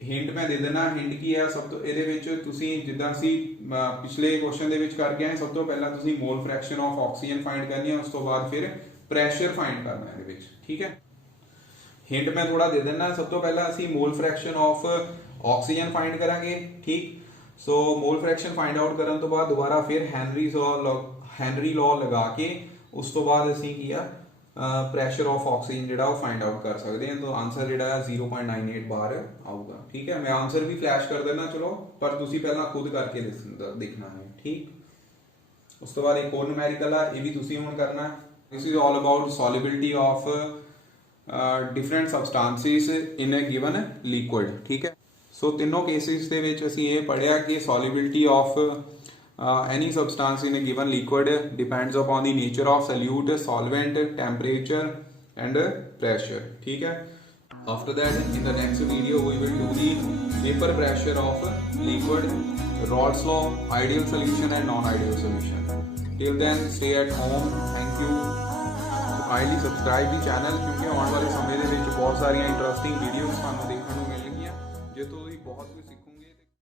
Hint ਮੈਂ ਦੇ ਦੇਣਾ, hint ਕੀ ਹੈ ਸਭ ਤੋਂ, ਇਹਦੇ ਵਿੱਚ ਤੁਸੀਂ ਜਿੱਦਾਂ ਅਸੀਂ ਪਿਛਲੇ ਕੁਐਸਚਨ ਦੇ ਵਿੱਚ ਕਰਕੇ ਆਏ, ਸਭ ਤੋਂ ਪਹਿਲਾਂ ਤੁਸੀਂ mall fraction of oxygen find ਕਰਨੀ ਹੈ, ਉਸ ਤੋਂ ਬਾਅਦ ਫਿਰ ਪ੍ਰੈਸ਼ਰ ਫਾਈਂਡ ਕਰਨਾ ਇਹਦੇ ਵਿੱਚ। ਠੀਕ ਹੈ, ਹਿੰਟ ਮੈਂ ਥੋੜਾ ਦੇ ਦੇਣਾ, ਸਭ ਤੋਂ ਪਹਿਲਾਂ ਅਸੀਂ mall fraction of oxygen find ਕਰਾਂਗੇ। ਠੀਕ, ਸੋ ਮੋਲ ਫ੍ਰੈਕਸ਼ਨ ਫਾਈਂਡ ਆਊਟ ਕਰਨ ਤੋਂ ਬਾਅਦ ਦੁਬਾਰਾ ਫਿਰ ਹੈਨਰੀ ਲਾਅ ਲਗਾ ਕੇ ਉਸ ਤੋਂ ਬਾਅਦ ਅਸੀਂ ਕੀ ਆ ਪ੍ਰੈਸ਼ਰ ਆਫ ਆਕਸੀਜਨ ਜਿਹੜਾ ਉਹ ਫਾਈਂਡ ਆਊਟ ਕਰ ਸਕਦੇ ਹਾਂ। ਤਾਂ ਆਨਸਰ ਜਿਹੜਾ ਹੈ 0.98 ਬਾਰ ਆਊਗਾ। ਠੀਕ ਹੈ, ਮੈਂ ਆਨਸਰ ਵੀ ਫਲੈਸ਼ ਕਰ ਦੇਣਾ ਚਲੋ, ਪਰ ਤੁਸੀਂ ਪਹਿਲਾਂ ਖੁਦ ਕਰਕੇ ਦੇਖਣਾ ਹੈ। ਠੀਕ, ਉਸ ਤੋਂ ਬਾਅਦ ਇੱਕ ਹੋਰ ਨਿਊਮੈਰੀਕਲ ਆ, ਇਹ ਵੀ ਤੁਸੀਂ ਹੁਣ ਕਰਨਾ। This is all about solubility of different substances in a given liquid। ठीक है, so तीनों cases ਦੇ ਵਿੱਚ ਅਸੀਂ ਇਹ ਪੜਿਆ ਕਿ solubility of any substance in a given liquid depends upon the nature of solute, solvent, temperature and pressure। ठीक है, after that in the next video we will do the vapor pressure of liquid, Raoult's law, ideal solution and non-ideal solution। till then stay at home, thank you। Kindly subscribe the channel, ਕਿਉਂਕਿ ਆਉਣ ਵਾਲੇ ਸਮੇਂ ਦੇ ਵਿੱਚ ਬਹੁਤ ਸਾਰੀਆਂ interesting videos ਤੁਹਾਨੂੰ ਦੇਖਣ ਨੂੰ ਮਿਲਣਗੀਆਂ, ਜੇ ਤੁਸੀਂ ਬਹੁਤ ਕੁਝ ਸਿੱਖੋ।